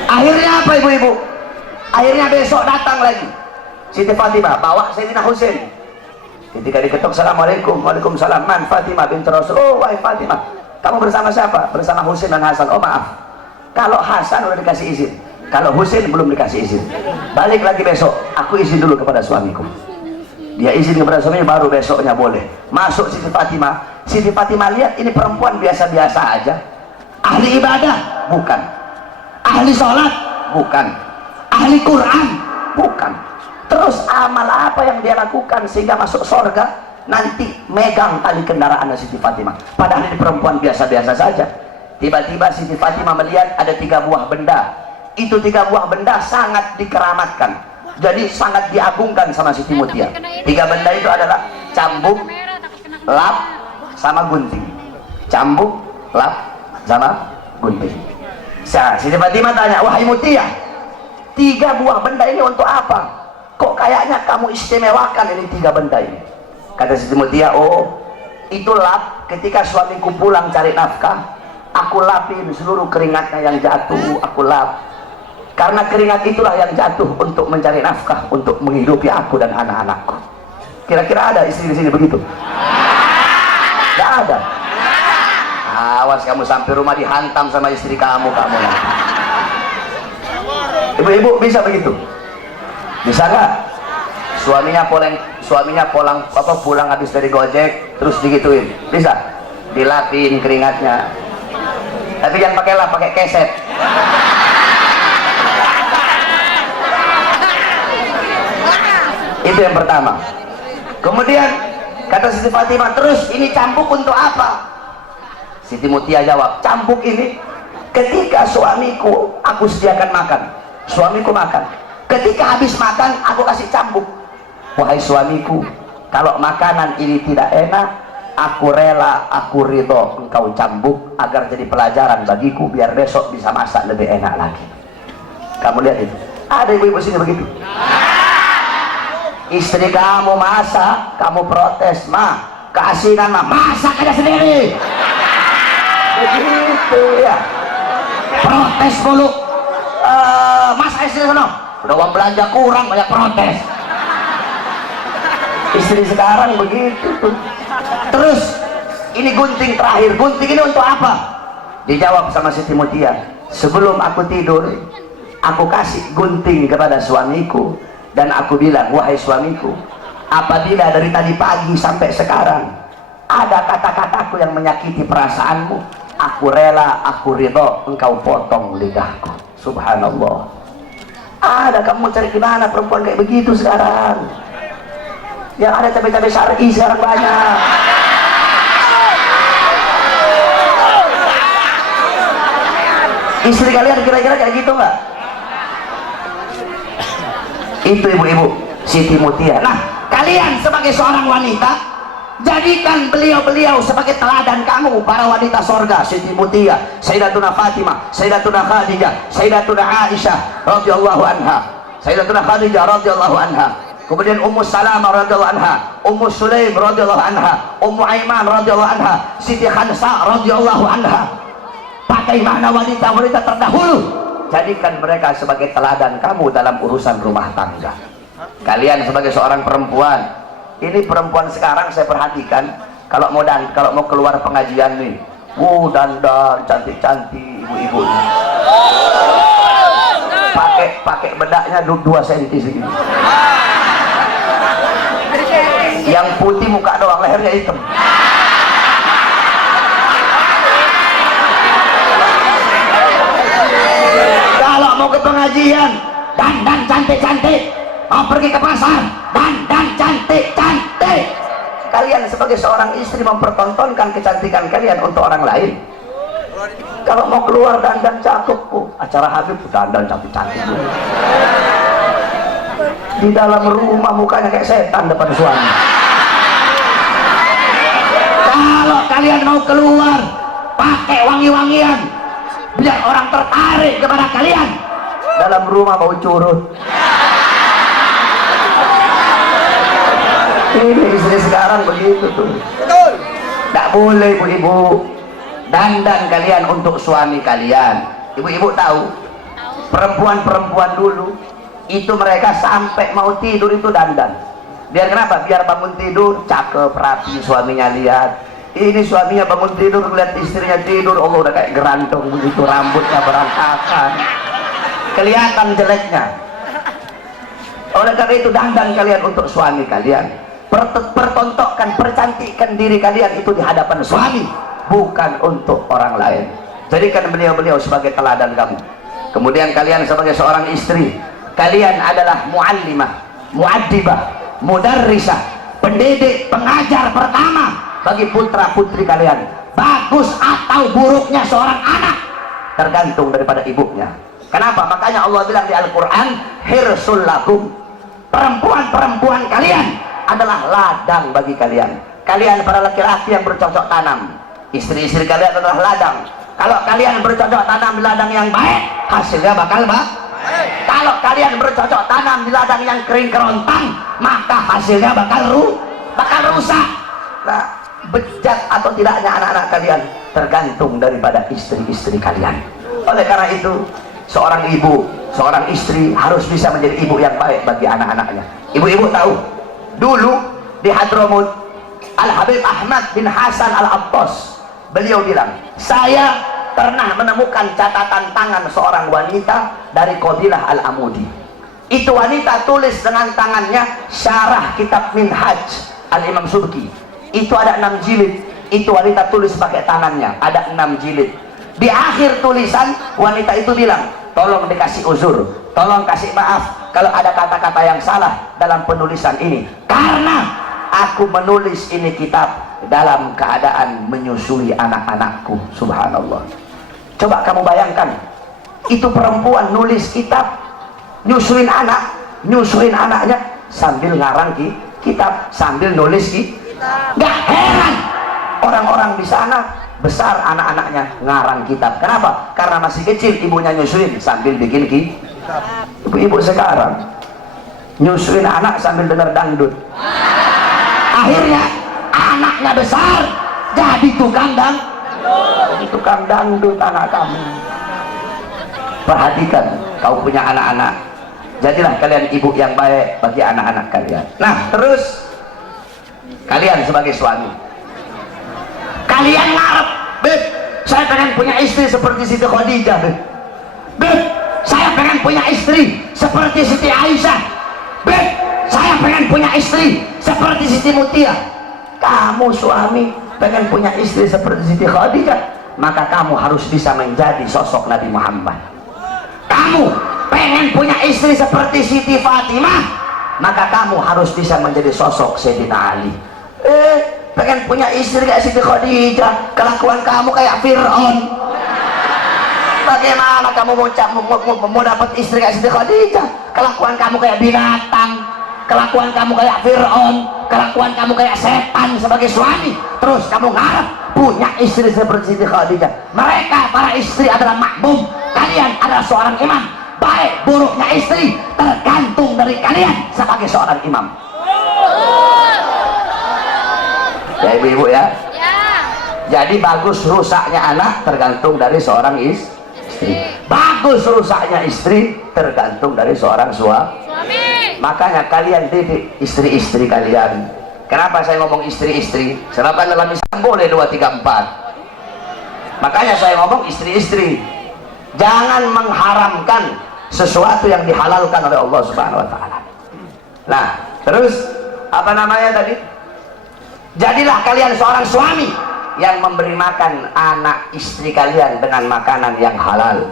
Akhirnya apa ibu-ibu? Akhirnya besok datang lagi Siti Fatimah, bawa Sayyidina Husain. Ketika diketuk, assalamualaikum, waalaikumsalam. Man, Fatimah binti Rasul. Oh wahai Fatimah, kamu bersama siapa? Bersama Husain dan Hasan. Oh maaf, kalau Hasan udah dikasih izin, kalau Husain belum dikasih izin. Balik lagi besok, aku izin dulu kepada suamiku. Dia izin kepada suaminya, baru besoknya boleh masuk. Siti Fatimah, Siti Fatimah lihat ini perempuan biasa-biasa aja, ahli ibadah bukan, ahli sholat bukan, ahli Quran bukan. Terus amal apa yang dia lakukan sehingga masuk surga? Nanti megang tali kendaraan Siti Fatimah, padahal ini perempuan biasa-biasa saja. Tiba-tiba Siti Fatimah melihat ada 3 buah benda. Itu 3 buah benda sangat dikeramatkan, jadi sangat diagungkan sama Siti Mutia. 3 benda itu adalah cambuk, lap, sama gunting. Cambuk, lap, sama gunting. Siti Fatimah tanya, wahai Mutia, 3 buah benda ini untuk apa? Kok kayaknya kamu istimewakan ini 3 benda ini? Kata Siti Mutia, oh itu lap, ketika suamiku pulang cari nafkah, aku lapin seluruh keringatnya yang jatuh, aku lap. Karena keringat itulah yang jatuh untuk mencari nafkah, untuk menghidupi aku dan anak-anakku. Kira-kira ada istri di sini begitu? Tidak ada. Awas kamu sampai rumah dihantam sama istri kamu nanti. Ibu-ibu bisa begitu? Bisa nggak? Suaminya pulang habis dari gojek, terus digituin, bisa? Dilapin keringatnya. Tapi jangan pakai lap, pakai keset. Itu yang pertama. Kemudian kata Siti Fatimah, terus ini cambuk untuk apa? Siti Mutia jawab, cambuk ini ketika suamiku aku sediakan makan, suamiku makan, ketika habis makan aku kasih cambuk. Wahai suamiku, kalau makanan ini tidak enak, aku rela, aku ridho engkau cambuk agar jadi pelajaran bagiku, biar besok bisa masak lebih enak lagi. Kamu lihat itu, ada ibu-ibu sini begitu. Istri kamu masak, kamu protes, ma keasinan mah, masak aja sendiri. Begitu ya, protes mulu. Masak istri sana, udah uang belanja kurang, banyak protes. Istri sekarang begitu tuh. Terus ini gunting terakhir, gunting ini untuk apa? Dijawab sama Siti Mutia, sebelum aku tidur aku kasih gunting kepada suamiku dan aku bilang, wahai suamiku, apabila dari tadi pagi sampai sekarang ada kata-kataku yang menyakiti perasaanmu, aku rela, aku ridho engkau potong lidahku. Subhanallah. Ada, kamu cari gimana perempuan kayak begitu sekarang? Yang ada cabai-cabai syar'i sekarang banyak. Istri kalian kira-kira kayak gitu nggak? Itu ibu-ibu Siti Mutia. Nah, kalian sebagai seorang wanita, jadikan beliau-beliau sebagai teladan kamu, para wanita sorga. Siti Mutia, Sayyidatuna Fatimah, Sayyidatuna Khadijah, Sayyidatuna Aisyah radhiyallahu anha, Sayyidatuna Khadijah radhiyallahu anha, kemudian Ummu Salamah radhiyallahu anha, Ummu Sulaim radhiyallahu anha, Ummu Aiman radhiyallahu anha, Siti Khansa radhiyallahu anha. Bagaimana wanita-wanita terdahulu, jadikan mereka sebagai teladan kamu dalam urusan rumah tangga. Kalian sebagai seorang perempuan, ini perempuan sekarang saya perhatikan, kalau mau keluar pengajian nih, dandan cantik-cantik ibu-ibu, pakai bedaknya 2 cm segini, yang putih muka doang, lehernya hitam. Kalau mau ke pengajian, dandan cantik-cantik. Mau pergi ke pasar, dandan cantik-cantik. Kalian sebagai seorang istri mempertontonkan kecantikan kalian untuk orang lain. Kalau mau keluar dandan cakep, acara Habib dandan cantik-cantik. Di dalam rumah mukanya kayak setan depan suami. Kalau kalian mau keluar, pakai wangi-wangian, biar orang tertarik kepada kalian. Dalam rumah bau curut. Ini istri sekarang begitu tuh. Betul. Tidak boleh ibu-ibu. Dandan kalian untuk suami kalian. Ibu-ibu tahu, perempuan-perempuan dulu itu mereka sampai mau tidur itu dandan. Biar kenapa? Biar bangun tidur cakep, rapi, suaminya lihat. Ini suaminya bangun tidur lihat istrinya tidur, Allah udah kayak gerantong begitu, rambutnya berantakan, kelihatan jeleknya. Oleh karena itu dandan kalian untuk suami kalian. Pertontonkan, percantikkan diri kalian itu di hadapan suami, bukan untuk orang lain. Jadikan beliau-beliau sebagai teladan kamu. Kemudian kalian sebagai seorang istri, kalian adalah muallimah, muaddibah, mudarrisah, pendidik, pengajar pertama bagi putra putri kalian. Bagus atau buruknya seorang anak tergantung daripada ibunya. Kenapa? Makanya Allah bilang di Al-Quran, hirsul lakum, perempuan-perempuan kalian adalah ladang bagi kalian. Kalian para laki-laki yang bercocok tanam, istri-istri kalian adalah ladang. Kalau kalian bercocok tanam di ladang yang baik, hasilnya bakal baik. Kalau kalian bercocok tanam di ladang yang kering kerontang, maka hasilnya bakal rusak. Nah, bejat atau tidaknya anak-anak kalian tergantung daripada istri-istri kalian. Oleh karena itu, seorang ibu, seorang istri harus bisa menjadi ibu yang baik bagi anak-anaknya. Ibu-ibu tahu, dulu di Hadramut, Al-Habib Ahmad bin Hasan Al-Abbas, beliau bilang, saya pernah menemukan catatan tangan seorang wanita dari Qabilah Al-Amudi. Itu wanita tulis dengan tangannya syarah kitab Minhaj Al-Imam Subki. Itu ada 6 jilid. Itu wanita tulis pakai tangannya, ada 6 jilid. Di akhir tulisan wanita itu bilang, tolong dikasih uzur, tolong kasih maaf kalau ada kata-kata yang salah dalam penulisan ini, karena aku menulis ini kitab dalam keadaan menyusui anak-anakku. Subhanallah. Coba kamu bayangkan, itu perempuan nulis kitab, nyusuin anaknya sambil ngarang kitab, sambil nulis kitab. Gak heran orang-orang di sana besar anak-anaknya ngarang kitab. Kenapa? Karena masih kecil ibunya nyusuin sambil bikin kitab. Ibu-ibu sekarang nyusuin anak sambil dengar dangdut. Akhirnya anaknya besar jadi tukang dangdut anak kamu. Perhatikan, kau punya anak-anak, jadilah kalian ibu yang baik bagi anak-anak kalian. Nah, terus kalian sebagai suami, kalian ngarep, beb, saya pengen punya istri seperti Siti Khadijah, beb, saya pengen punya istri seperti Siti Aisyah, beb, saya pengen punya istri seperti Siti Mutia. Kamu suami pengen punya istri seperti Siti Khadijah, maka kamu harus bisa menjadi sosok Nabi Muhammad. Kamu pengen punya istri seperti Siti Fatimah, maka kamu harus bisa menjadi sosok Sayyidina Ali. Pengen punya istri kayak Siti Khadijah, kelakuan kamu kayak Fir'aun. Bagaimana kamu mau dapat istri kayak Siti Khadijah? Kelakuan kamu kayak binatang, kelakuan kamu kayak Fir'aun, kelakuan kamu kayak setan sebagai suami. Terus kamu ngarep punya istri seperti Siti Khadijah. Mereka para istri adalah makmum, kalian adalah seorang imam. Baik buruknya istri tergantung dari kalian sebagai seorang imam. Ya ibu-ibu ya. Jadi bagus rusaknya anak tergantung dari seorang istri. Bagus rusaknya istri tergantung dari seorang suami. Makanya kalian didik istri-istri kalian. Kenapa saya ngomong istri-istri? Sebab kan dalam Islam boleh 2, 3, 4. Makanya saya ngomong istri-istri. Jangan mengharamkan sesuatu yang dihalalkan oleh Allah Subhanahu wa taala. Nah, terus apa namanya tadi? Jadilah kalian seorang suami yang memberi makan anak istri kalian dengan makanan yang halal,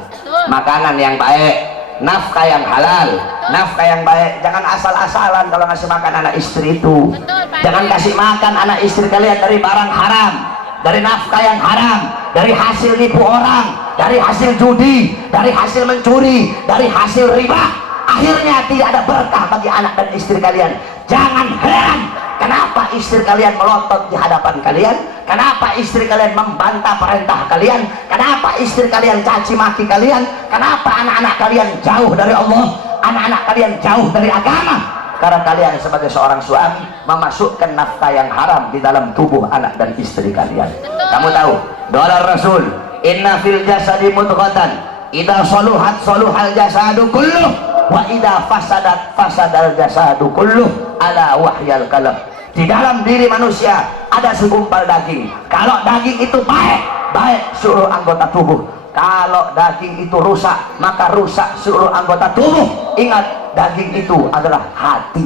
makanan yang baik, nafkah yang halal, nafkah yang baik. Jangan asal-asalan kalau ngasih makan anak istri itu. Jangan kasih makan anak istri kalian dari barang haram, dari nafkah yang haram, dari hasil nipu orang, dari hasil judi, dari hasil mencuri, dari hasil riba. Akhirnya tidak ada berkah bagi anak dan istri kalian. Jangan heran kenapa istri kalian melotot di hadapan kalian, kenapa istri kalian membantah perintah kalian, kenapa istri kalian caci maki kalian, kenapa anak-anak kalian jauh dari Allah, anak-anak kalian jauh dari agama. Karena kalian sebagai seorang suami memasukkan nafkah yang haram di dalam tubuh anak dan istri kalian. Kamu tahu doa Rasul, inna fil jasadi mudghatan idza saluhat saluhal jasadu kulluh wa idza fasadat fasadal jasadu kulluh ala wahyal qalb. Di dalam diri manusia ada segumpal daging. Kalau daging itu baik, baik seluruh anggota tubuh. Kalau daging itu rusak, maka rusak seluruh anggota tubuh. Ingat, daging itu adalah hati.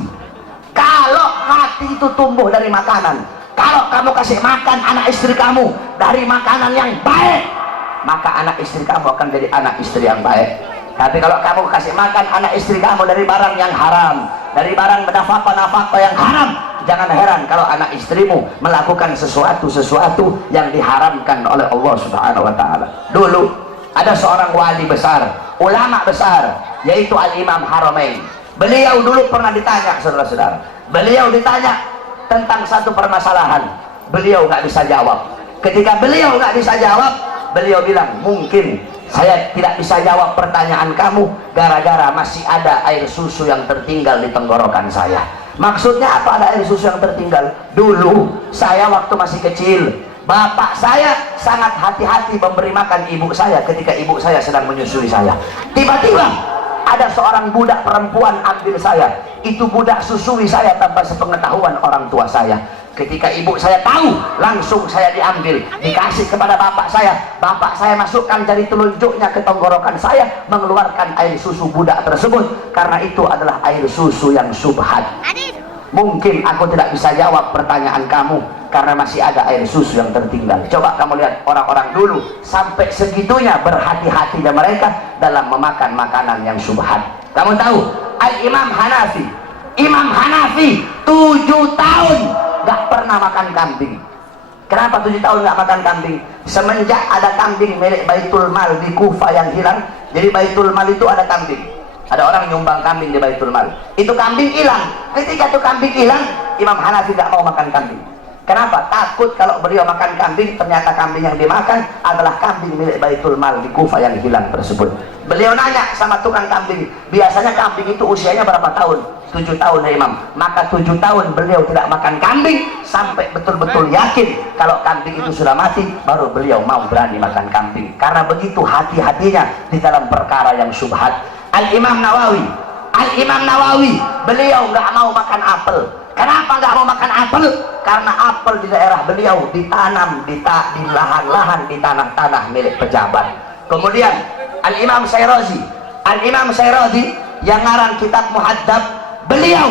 Kalau hati itu tumbuh dari makanan, kalau kamu kasih makan anak istri kamu dari makanan yang baik, maka anak istri kamu akan jadi anak istri yang baik. Tapi kalau kamu kasih makan anak istri kamu dari barang yang haram, dari barang nafkah yang haram, jangan heran kalau anak istrimu melakukan sesuatu yang diharamkan oleh Allah Subhanahu wa taala. Dulu ada seorang wali besar, ulama besar, yaitu Al-Imam Haramain. Beliau dulu pernah ditanya, saudara-saudara. Beliau ditanya tentang satu permasalahan. Beliau nggak bisa jawab. Ketika beliau nggak bisa jawab, beliau bilang, mungkin saya tidak bisa jawab pertanyaan kamu gara-gara masih ada air susu yang tertinggal di tenggorokan saya. Maksudnya apa ada air susu yang tertinggal? Dulu saya waktu masih kecil, bapak saya sangat hati-hati memberi makan ibu saya ketika ibu saya sedang menyusui saya. Tiba-tiba ada seorang budak perempuan ambil saya. Itu budak susui saya tanpa sepengetahuan orang tua saya. Ketika ibu saya tahu, langsung saya diambil, dikasih kepada bapak saya. Bapak saya masukkan jari telunjuknya ke tenggorokan saya, mengeluarkan air susu budak tersebut. Karena itu adalah air susu yang subhat. Mungkin aku tidak bisa jawab pertanyaan kamu karena masih ada air susu yang tertinggal. Coba kamu lihat orang-orang dulu sampai segitunya berhati-hatinya mereka dalam memakan makanan yang subhat. Kamu tahu Al-Imam Hanafi. Imam Hanafi 7 tahun nggak pernah makan kambing. Kenapa 7 tahun nggak makan kambing? Semenjak ada kambing milik Baitul Mal di Kufah yang hilang, jadi Baitul Mal itu ada kambing. Ada orang nyumbang kambing di Baitul Mal. Itu kambing hilang. Ketika itu kambing hilang, Imam Hanafi nggak mau makan kambing. Kenapa? Takut kalau beliau makan kambing, ternyata kambing yang dimakan adalah kambing milik Baitul Mal di Kufah yang hilang tersebut. Beliau nanya sama tukang kambing, biasanya kambing itu usianya berapa tahun? 7 tahun ya Imam. Maka 7 tahun beliau tidak makan kambing sampai betul-betul yakin kalau kambing itu sudah mati, baru beliau mau berani makan kambing. Karena begitu hati-hatinya di dalam perkara yang syubhat. Al-Imam Nawawi, beliau nggak mau makan apel. Kenapa nggak mau makan apel? Karena apel di daerah beliau ditanam di lahan-lahan, di tanah-tanah milik pejabat. Kemudian Al-Imam Syirazi yang ngarang kitab Muhaddab, beliau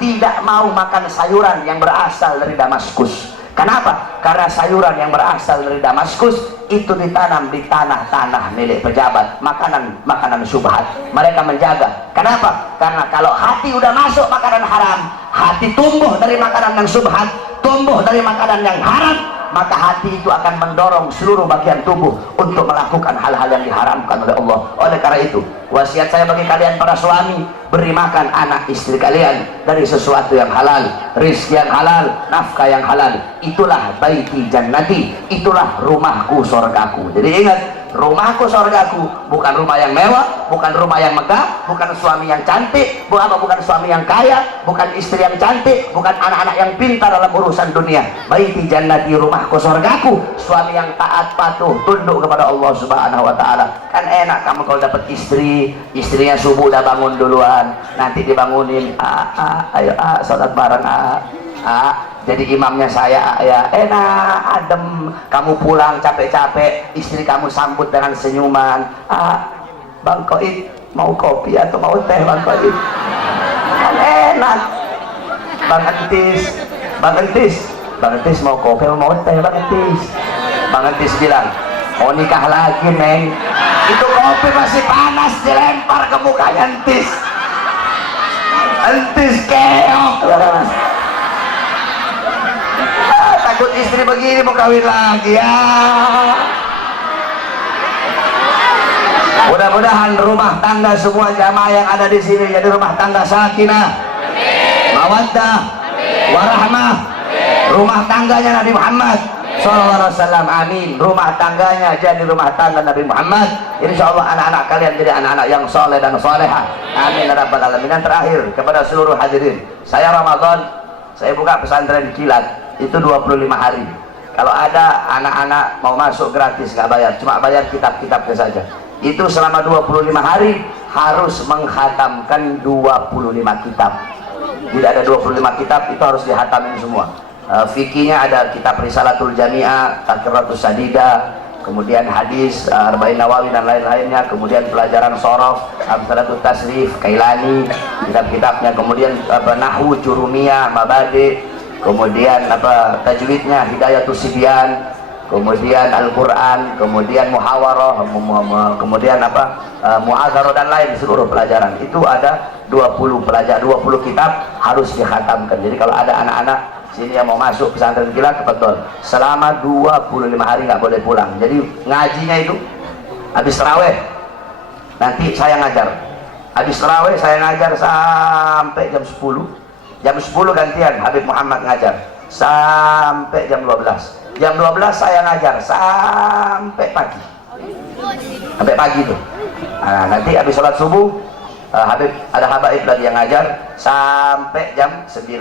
tidak mau makan sayuran yang berasal dari Damaskus. Kenapa? Karena sayuran yang berasal dari Damaskus itu ditanam di tanah-tanah milik pejabat, makanan syubhat. Mereka menjaga. Kenapa? Karena kalau hati udah masuk makanan haram, hati tumbuh dari makanan yang syubhat, tumbuh dari makanan yang haram, maka hati itu akan mendorong seluruh bagian tubuh untuk melakukan hal-hal yang diharamkan oleh Allah. Oleh karena itu, wasiat saya bagi kalian para suami, beri makan anak istri kalian dari sesuatu yang halal, rizki yang halal, nafkah yang halal. Itulah baiti jannati, itulah rumahku sorgaku. Jadi ingat, rumahku sorgaku bukan rumah yang mewah, bukan rumah yang megah, bukan suami yang cantik, bukan suami yang kaya, bukan istri yang cantik, bukan anak-anak yang pintar dalam urusan dunia. Baiti jannati, rumahku sorgaku, suami yang taat patuh tunduk kepada Allah Subhanahu wa ta'ala. Kan enak kamu kalau dapat istri, istrinya subuh udah bangun duluan, nanti dibangunin, ayo salat bareng, jadi imamnya saya, ya enak, adem. Kamu pulang capek-capek, istri kamu sambut dengan senyuman. Bang Koid, mau kopi atau mau teh Bang Koid? Kan enak. Bang Entis mau kopi atau mau teh Bang Entis? Bang Entis bilang, mau nikah lagi Neng. Itu kopi masih panas dilempar ke mukanya Entis. Entis keok. Takut istri begini mau kawin lagi ya. Mudah-mudahan rumah tangga semua jamaah yang ada di sini jadi rumah tangga sakinah, mawaddah, warahmah. Rumah tangganya Nabi Muhammad SAW, amin. Rumah tangganya jadi rumah tangga Nabi Muhammad. Insya Allah anak-anak kalian jadi anak-anak yang soleh dan soleha, amin ya rabbal alamin. Dan terakhir kepada seluruh hadirin, saya Ramadan saya buka pesantren kilat itu 25 hari. Kalau ada anak-anak mau masuk gratis, nggak bayar, cuma bayar kitab-kitabnya saja. Itu selama 25 hari harus menghatamkan 25 kitab. Jadi ada 25 kitab itu harus dihatamin semua. Fikihnya ada kitab Risalatul Jami'ah, Taqratus Sadida, kemudian hadis, Arba'in Nawawi dan lain-lainnya, kemudian pelajaran sorof, Amsalatul Tasrif, Kailani, kitab-kitabnya, kemudian Nahwu, Jurumiyah, Mabadi, kemudian tajwidnya Hidayatus Sibyan, kemudian Al-Quran, kemudian Muhawarah, kemudian Mu'adzarah dan lain seluruh pelajaran. Itu ada 20 kitab harus dikhatamkan. Jadi kalau ada anak-anak sini yang mau masuk pesantren kilat, betul, selama 25 hari nggak boleh pulang. Jadi ngajinya itu habis tarawih nanti saya ngajar, habis tarawih saya ngajar sampai jam 10. Jam 10 gantian Habib Muhammad ngajar sampai jam 12. Jam 12 saya ngajar sampai pagi. Sampai pagi tuh. Nah, nanti habis sholat subuh Habib ada habaib lagi yang ngajar sampai jam 9.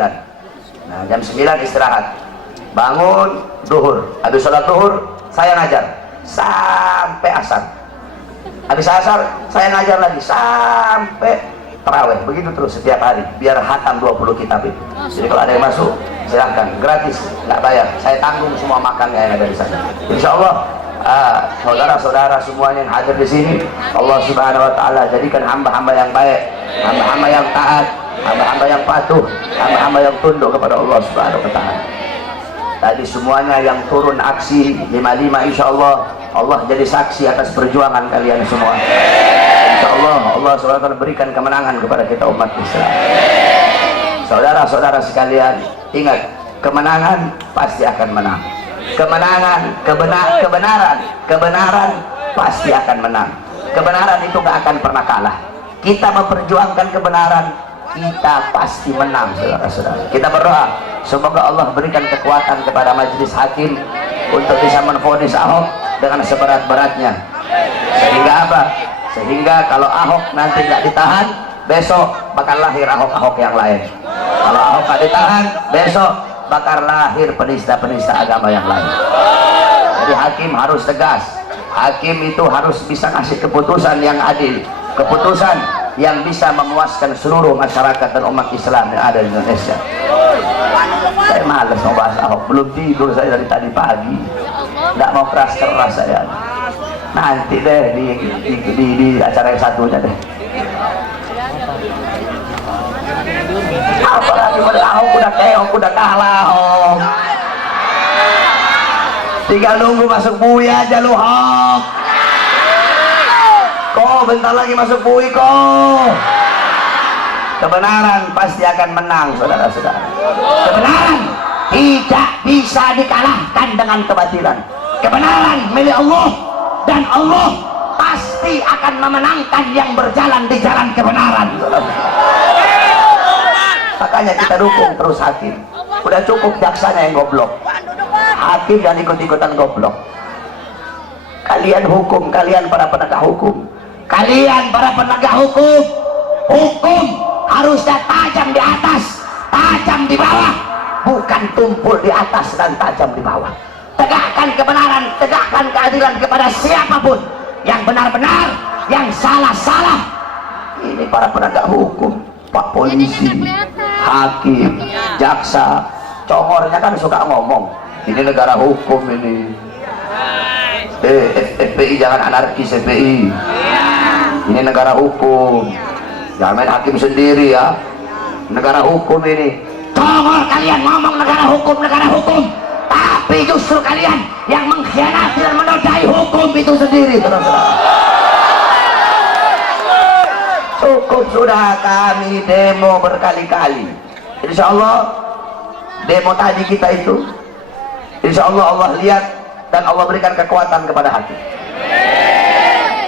Nah, jam 9 istirahat. Bangun duhur. Habis sholat duhur saya ngajar sampai asar. Habis asar saya ngajar lagi sampai tarawih. Begitu terus setiap hari biar hatam 20 kitab itu. Jadi kalau ada yang masuk silahkan, gratis, nggak bayar, saya tanggung semua makannya yang ada di sana. Insya Allah saudara-saudara semuanya yang hadir di sini, Allah Subhanahu Wa Taala jadikan hamba-hamba yang baik, hamba-hamba yang taat, hamba-hamba yang patuh, hamba-hamba yang tunduk kepada Allah Subhanahu Wa Taala. Tadi semuanya yang turun aksi 55, insya Allah Allah jadi saksi atas perjuangan kalian semua. Insya Allah Allah SWT berikan kemenangan kepada kita umat Islam. Saudara-saudara sekalian, ingat, kemenangan pasti akan menang. Kemenangan, kebenaran pasti akan menang. Kebenaran itu gak akan pernah kalah. Kita memperjuangkan kebenaran, kita pasti menang, saudara-saudara. Kita berdoa semoga Allah berikan kekuatan kepada majelis hakim untuk bisa menvonis Ahok dengan seberat-beratnya. Sehingga apa? Sehingga kalau Ahok nanti nggak ditahan, besok bakal lahir Ahok-Ahok yang lain. Kalau Ahok nggak ditahan, besok bakal lahir penista-penista agama yang lain. Jadi hakim harus tegas. Hakim itu harus bisa kasih keputusan yang adil, keputusan yang bisa memuaskan seluruh masyarakat dan umat Islam yang ada di Indonesia. Saya malas mau bahas Ahok, belum tidur saya dari tadi pagi, nggak mau keras-keras saya. Nanti deh di acara yang satunya deh. Apalagi Ahok udah keok, udah kalah Ahok. Tinggal nunggu masuk bui aja lu Ahok. Kok bentar lagi masuk bui kok. Kebenaran pasti akan menang, saudara-saudara. Kebenaran tidak bisa dikalahkan dengan kebatilan. Kebenaran milik Allah, dan Allah pasti akan memenangkan yang berjalan di jalan kebenaran. Makanya kita dukung terus hakim. Udah cukup jaksanya yang goblok, hakim dan ikut-ikutan goblok. Kalian hukum, kalian para penegak hukum, kalian para penegak hukum, hukum harusnya tajam di atas, tajam di bawah, bukan tumpul di atas dan tajam di bawah. Tegakkan kebenaran, tegakkan keadilan kepada siapapun, yang benar-benar, yang salah-salah. Ini para penegak hukum, Pak Polisi, hakim, jaksa, congornya kan suka ngomong, ini negara hukum ini. FPI jangan anarkis FPI. Ini negara hukum. Jangan main hakim sendiri ya. Negara hukum ini. Congor kalian ngomong negara hukum, tapi justru kalian yang mengkhianati dan menodai hukum itu sendiri, saudara-saudara. Cukup sudah, kami demo berkali-kali. Insya Allah demo tadi kita itu, insya Allah Allah lihat dan Allah berikan kekuatan kepada hati.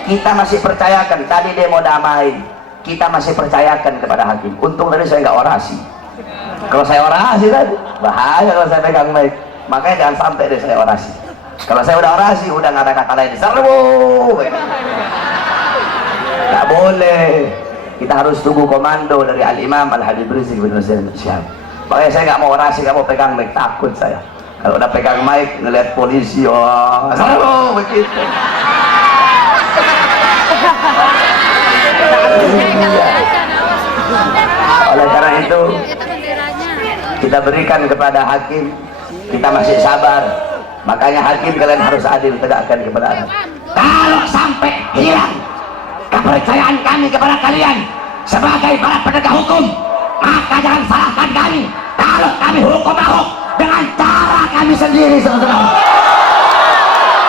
Kita masih percayakan, tadi demo damai, kita masih percayakan kepada hakim. Untung tadi saya nggak orasi. Kalau saya orasi tadi bahaya kalau saya pegang mic. Makanya jangan sampai deh saya orasi. Kalau saya udah orasi, udah nggak ada kata lain, serbu. Nggak boleh. Kita harus tunggu komando dari Al-Imam Al-Habib Rizik bin Syihab. Makanya saya nggak mau orasi, nggak mau pegang mic, takut saya. Kalau udah pegang mic, ngeliat polisi, oh, serbu begitu. Oleh karena itu, kita berikan kepada hakim, kita masih sabar. Makanya hakim kalian harus adil, tegakkan kebenaran. Kalau sampai hilang kepercayaan kami kepada kalian sebagai para penegak hukum, maka jangan salahkan kami kalau kami hukum Ahok dengan cara kami sendiri, saudara.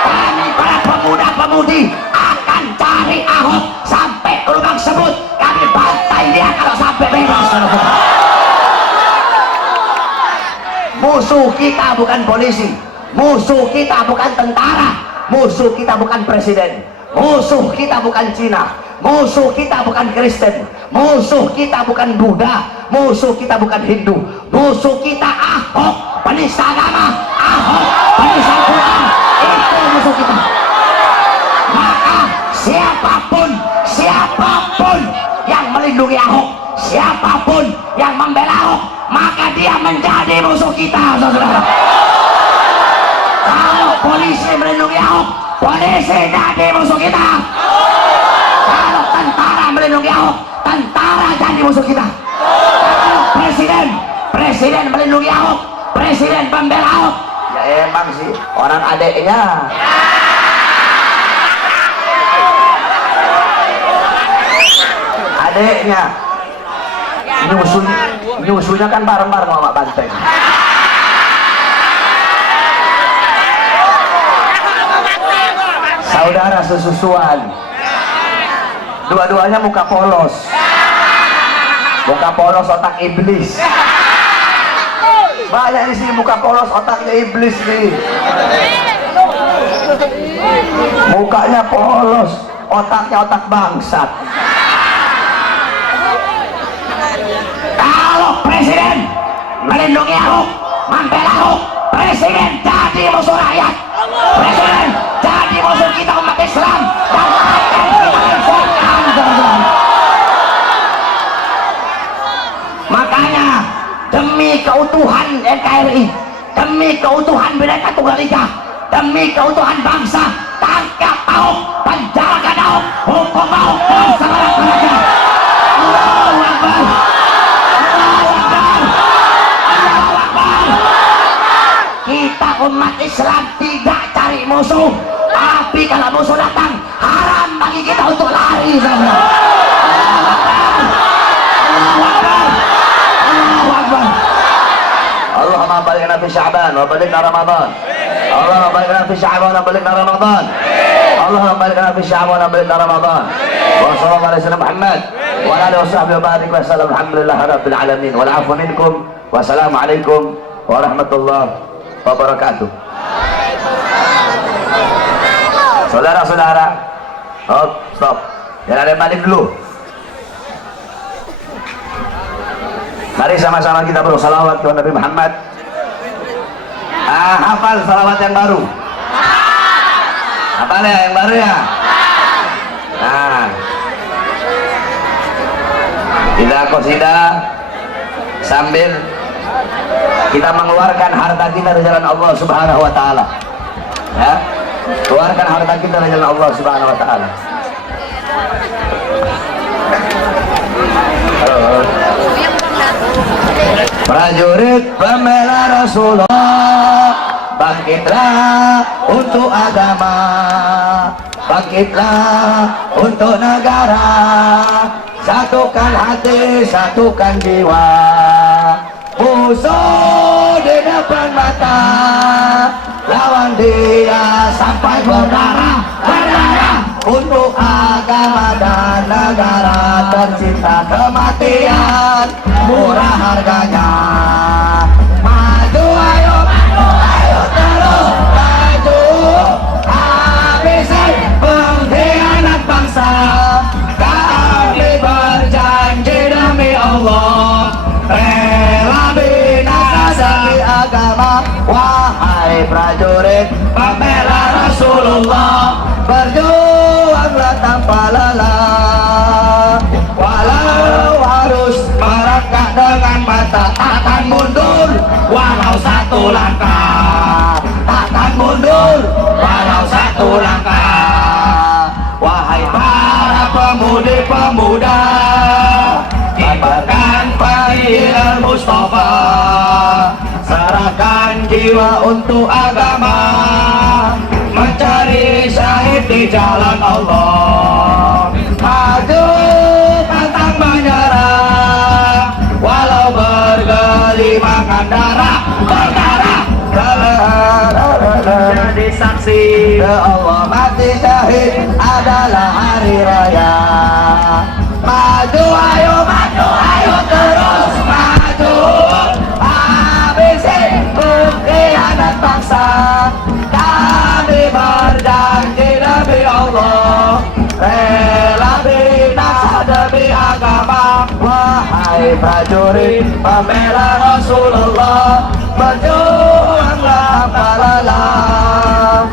Kami para pemuda-pemudi akan cari Ahok sampai ke lubang sebut, kami bantai dia kalau sampai bebas, saudara. Musuh kita bukan polisi, musuh kita bukan tentara, musuh kita bukan presiden, musuh kita bukan Cina, musuh kita bukan Kristen, musuh kita bukan Buddha, musuh kita bukan Hindu, musuh kita Ahok, penista agama, Ahok, penista Quran, itu musuh kita. Maka siapapun yang melindungi Ahok, siapapun yang membela Ahok, maka dia menjadi musuh kita, saudara. Kalau polisi melindungi Ahok, polisi jadi musuh kita. Kalau tentara melindungi Ahok, tentara jadi musuh kita. Kalau presiden melindungi Ahok, presiden pembela Ahok, ya emang sih orang adeknya. Adeknya nyusunya kan bareng-bareng sama Banteng. Saudara sesusuan, Dua-duanya muka polos. Muka polos otak iblis. Banyak di sini muka polos otaknya iblis nih. Mukanya polos, otaknya otak bangsat. Kalau presiden melindungi Ahok, membela Ahok, presiden jadi musuh rakyat, presiden jadi musuh kita umat Islam, dan akan kita lanjutkan. Makanya demi keutuhan NKRI, demi keutuhan Bhinneka Tunggal Ika, demi keutuhan bangsa, tangkap Ahok, penjarakan Ahok, hukum Ahok dan selanjutnya. Allahu Akbar. Kita umat Islam tidak cari musuh, tapi kalau musuh datang haram bagi kita untuk lari. Allahumma balikna fi Sya'ban wa balikna Ramadan. Allahumma balikna fi Sya'ban wa balikna Ramadan. Allahumma balikna fi Sya'ban wa balikna Ramadan. Wa sallallahu alaihi wasallam Muhammad wa ala alihi washabbihi wa barik wa sallam. Alhamdulillahi rabbil alamin. Wal 'afwu minkum. Wassalamu alaikum warahmatullahi wabarakatuh. Saudara-saudara, oh stop, jangan ada yang balik dulu. Mari sama-sama kita bersalawat kepada Nabi Muhammad. Hafal salawat yang baru. Hafal ya yang baru ya. Nah, kita qasidah sambil kita mengeluarkan harta kita dari jalan Allah Subhanahu wa taala. Ya. Keluarkan harta kita dari jalan Allah Subhanahu wa taala. Prajurit pembela Rasulullah, bangkitlah untuk agama, bangkitlah untuk negara, satukan hati, satukan jiwa. Musuh di depan mata, lawan dia sampai berdarah, berdarah untuk agama dan negara. Tercipta kematian murah harganya. Maju ayo, maju ayo terus maju, habisi pengkhianat bangsa. Kami berjanji demi Allah, rela binasa demi agama. Wahai prajurit pembela Rasulullah, berjuanglah tanpa lelah. Walau harus merangkak dengan mata, takkan mundur walau satu langkah, takkan mundur walau satu langkah. Wahai para pemudi-pemuda, kibarkan panggilan Mustafa, serahkan jiwa untuk agama, mencari syahid di jalan Allah. Maju pantang menyerah, walau bergelimangan darah, berdarah, jadi saksi Allah. Mati syahid adalah hari raya. Maju ayo terus maju, habisi pengkhianat bangsa. Kami berjanji demi Allah, rela binasa demi agama. Wahai prajurit pembela Rasulullah, berjuanglah tanpa lelah.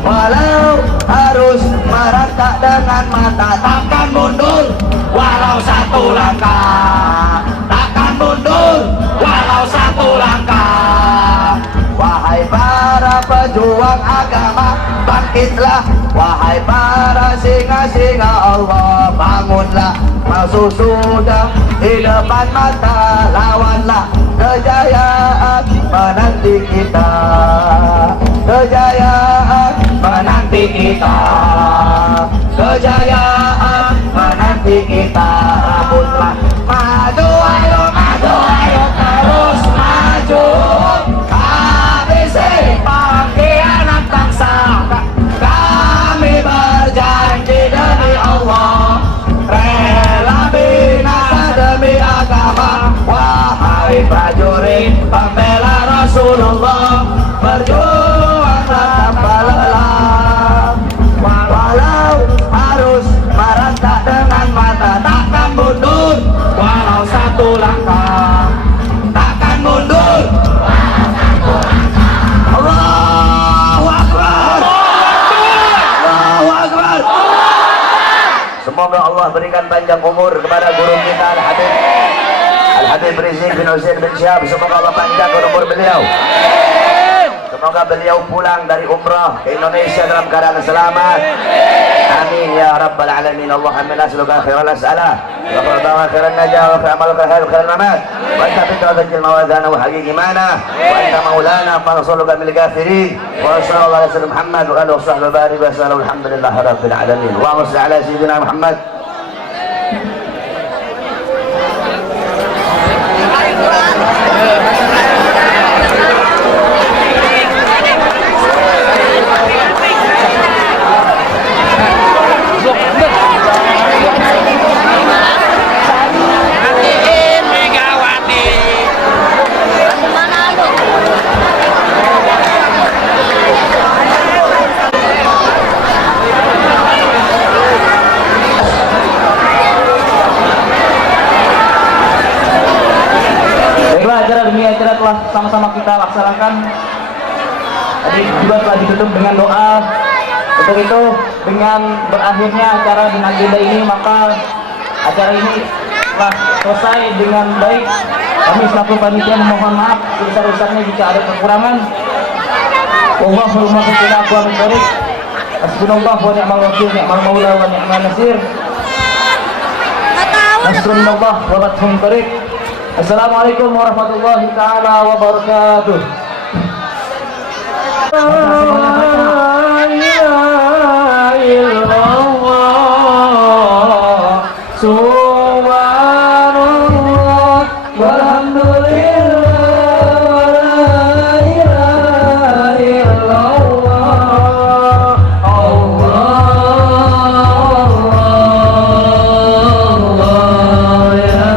Walau harus merangkak dengan mata, takkan mundur walau satu langkah, takkan mundur walau satu langkah. Wahai para pejuang agama, bangkitlah. Wahai para singa-singa Allah, bangunlah. Musuh sudah di depan mata, lawanlah. Kejayaan menanti kita, kejayaan menanti kita, kejayaan menanti kita. Rebutlah. Maju ayo terus maju, habisi pengkhianat bangsa. Kami berjanji demi Allah, berikan panjang umur kepada guru kita Al-Habib Rizik bin Husain bin Syihab. Semoga Allah panjangkan umur beliau. Semoga beliau pulang dari umrah ke Indonesia dalam keadaan selamat. Amin ya rabbal alamin. Allahumma nas'aluka khairal as'alah wa khairan najah wa amal khair mamat wa anta bitawajjil mawadana wa haqiqi mana wa anta maulana fanasuluka bil kafirin wa sallallahu alaihi wasallam Muhammad wa alihi wasahbihi barik wa sallam alhamdulillah rabbil alamin wa salli ala sayyidina Muhammad. Acara telah sama-sama kita laksanakan. Tadi juga telah ditutup dengan doa. Untuk itu, dengan berakhirnya acara di agenda ini, maka acara ini telah selesai dengan baik. Kami selaku panitia memohon maaf sebesar-besarnya jika ada kekurangan. Wallahul muwaffiq ila aqwamit thoriq. Hasbunallah wa ni'mal wakil, ni'mal maula wa ni'mal nasir. Nasrullah wa fathun qarib. Assalamualaikum warahmatullahi ta'ala wabarakatuh. La ilaha illallah, subhanallah, walhamdulillah, la ilaha illallah, Allah ya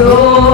So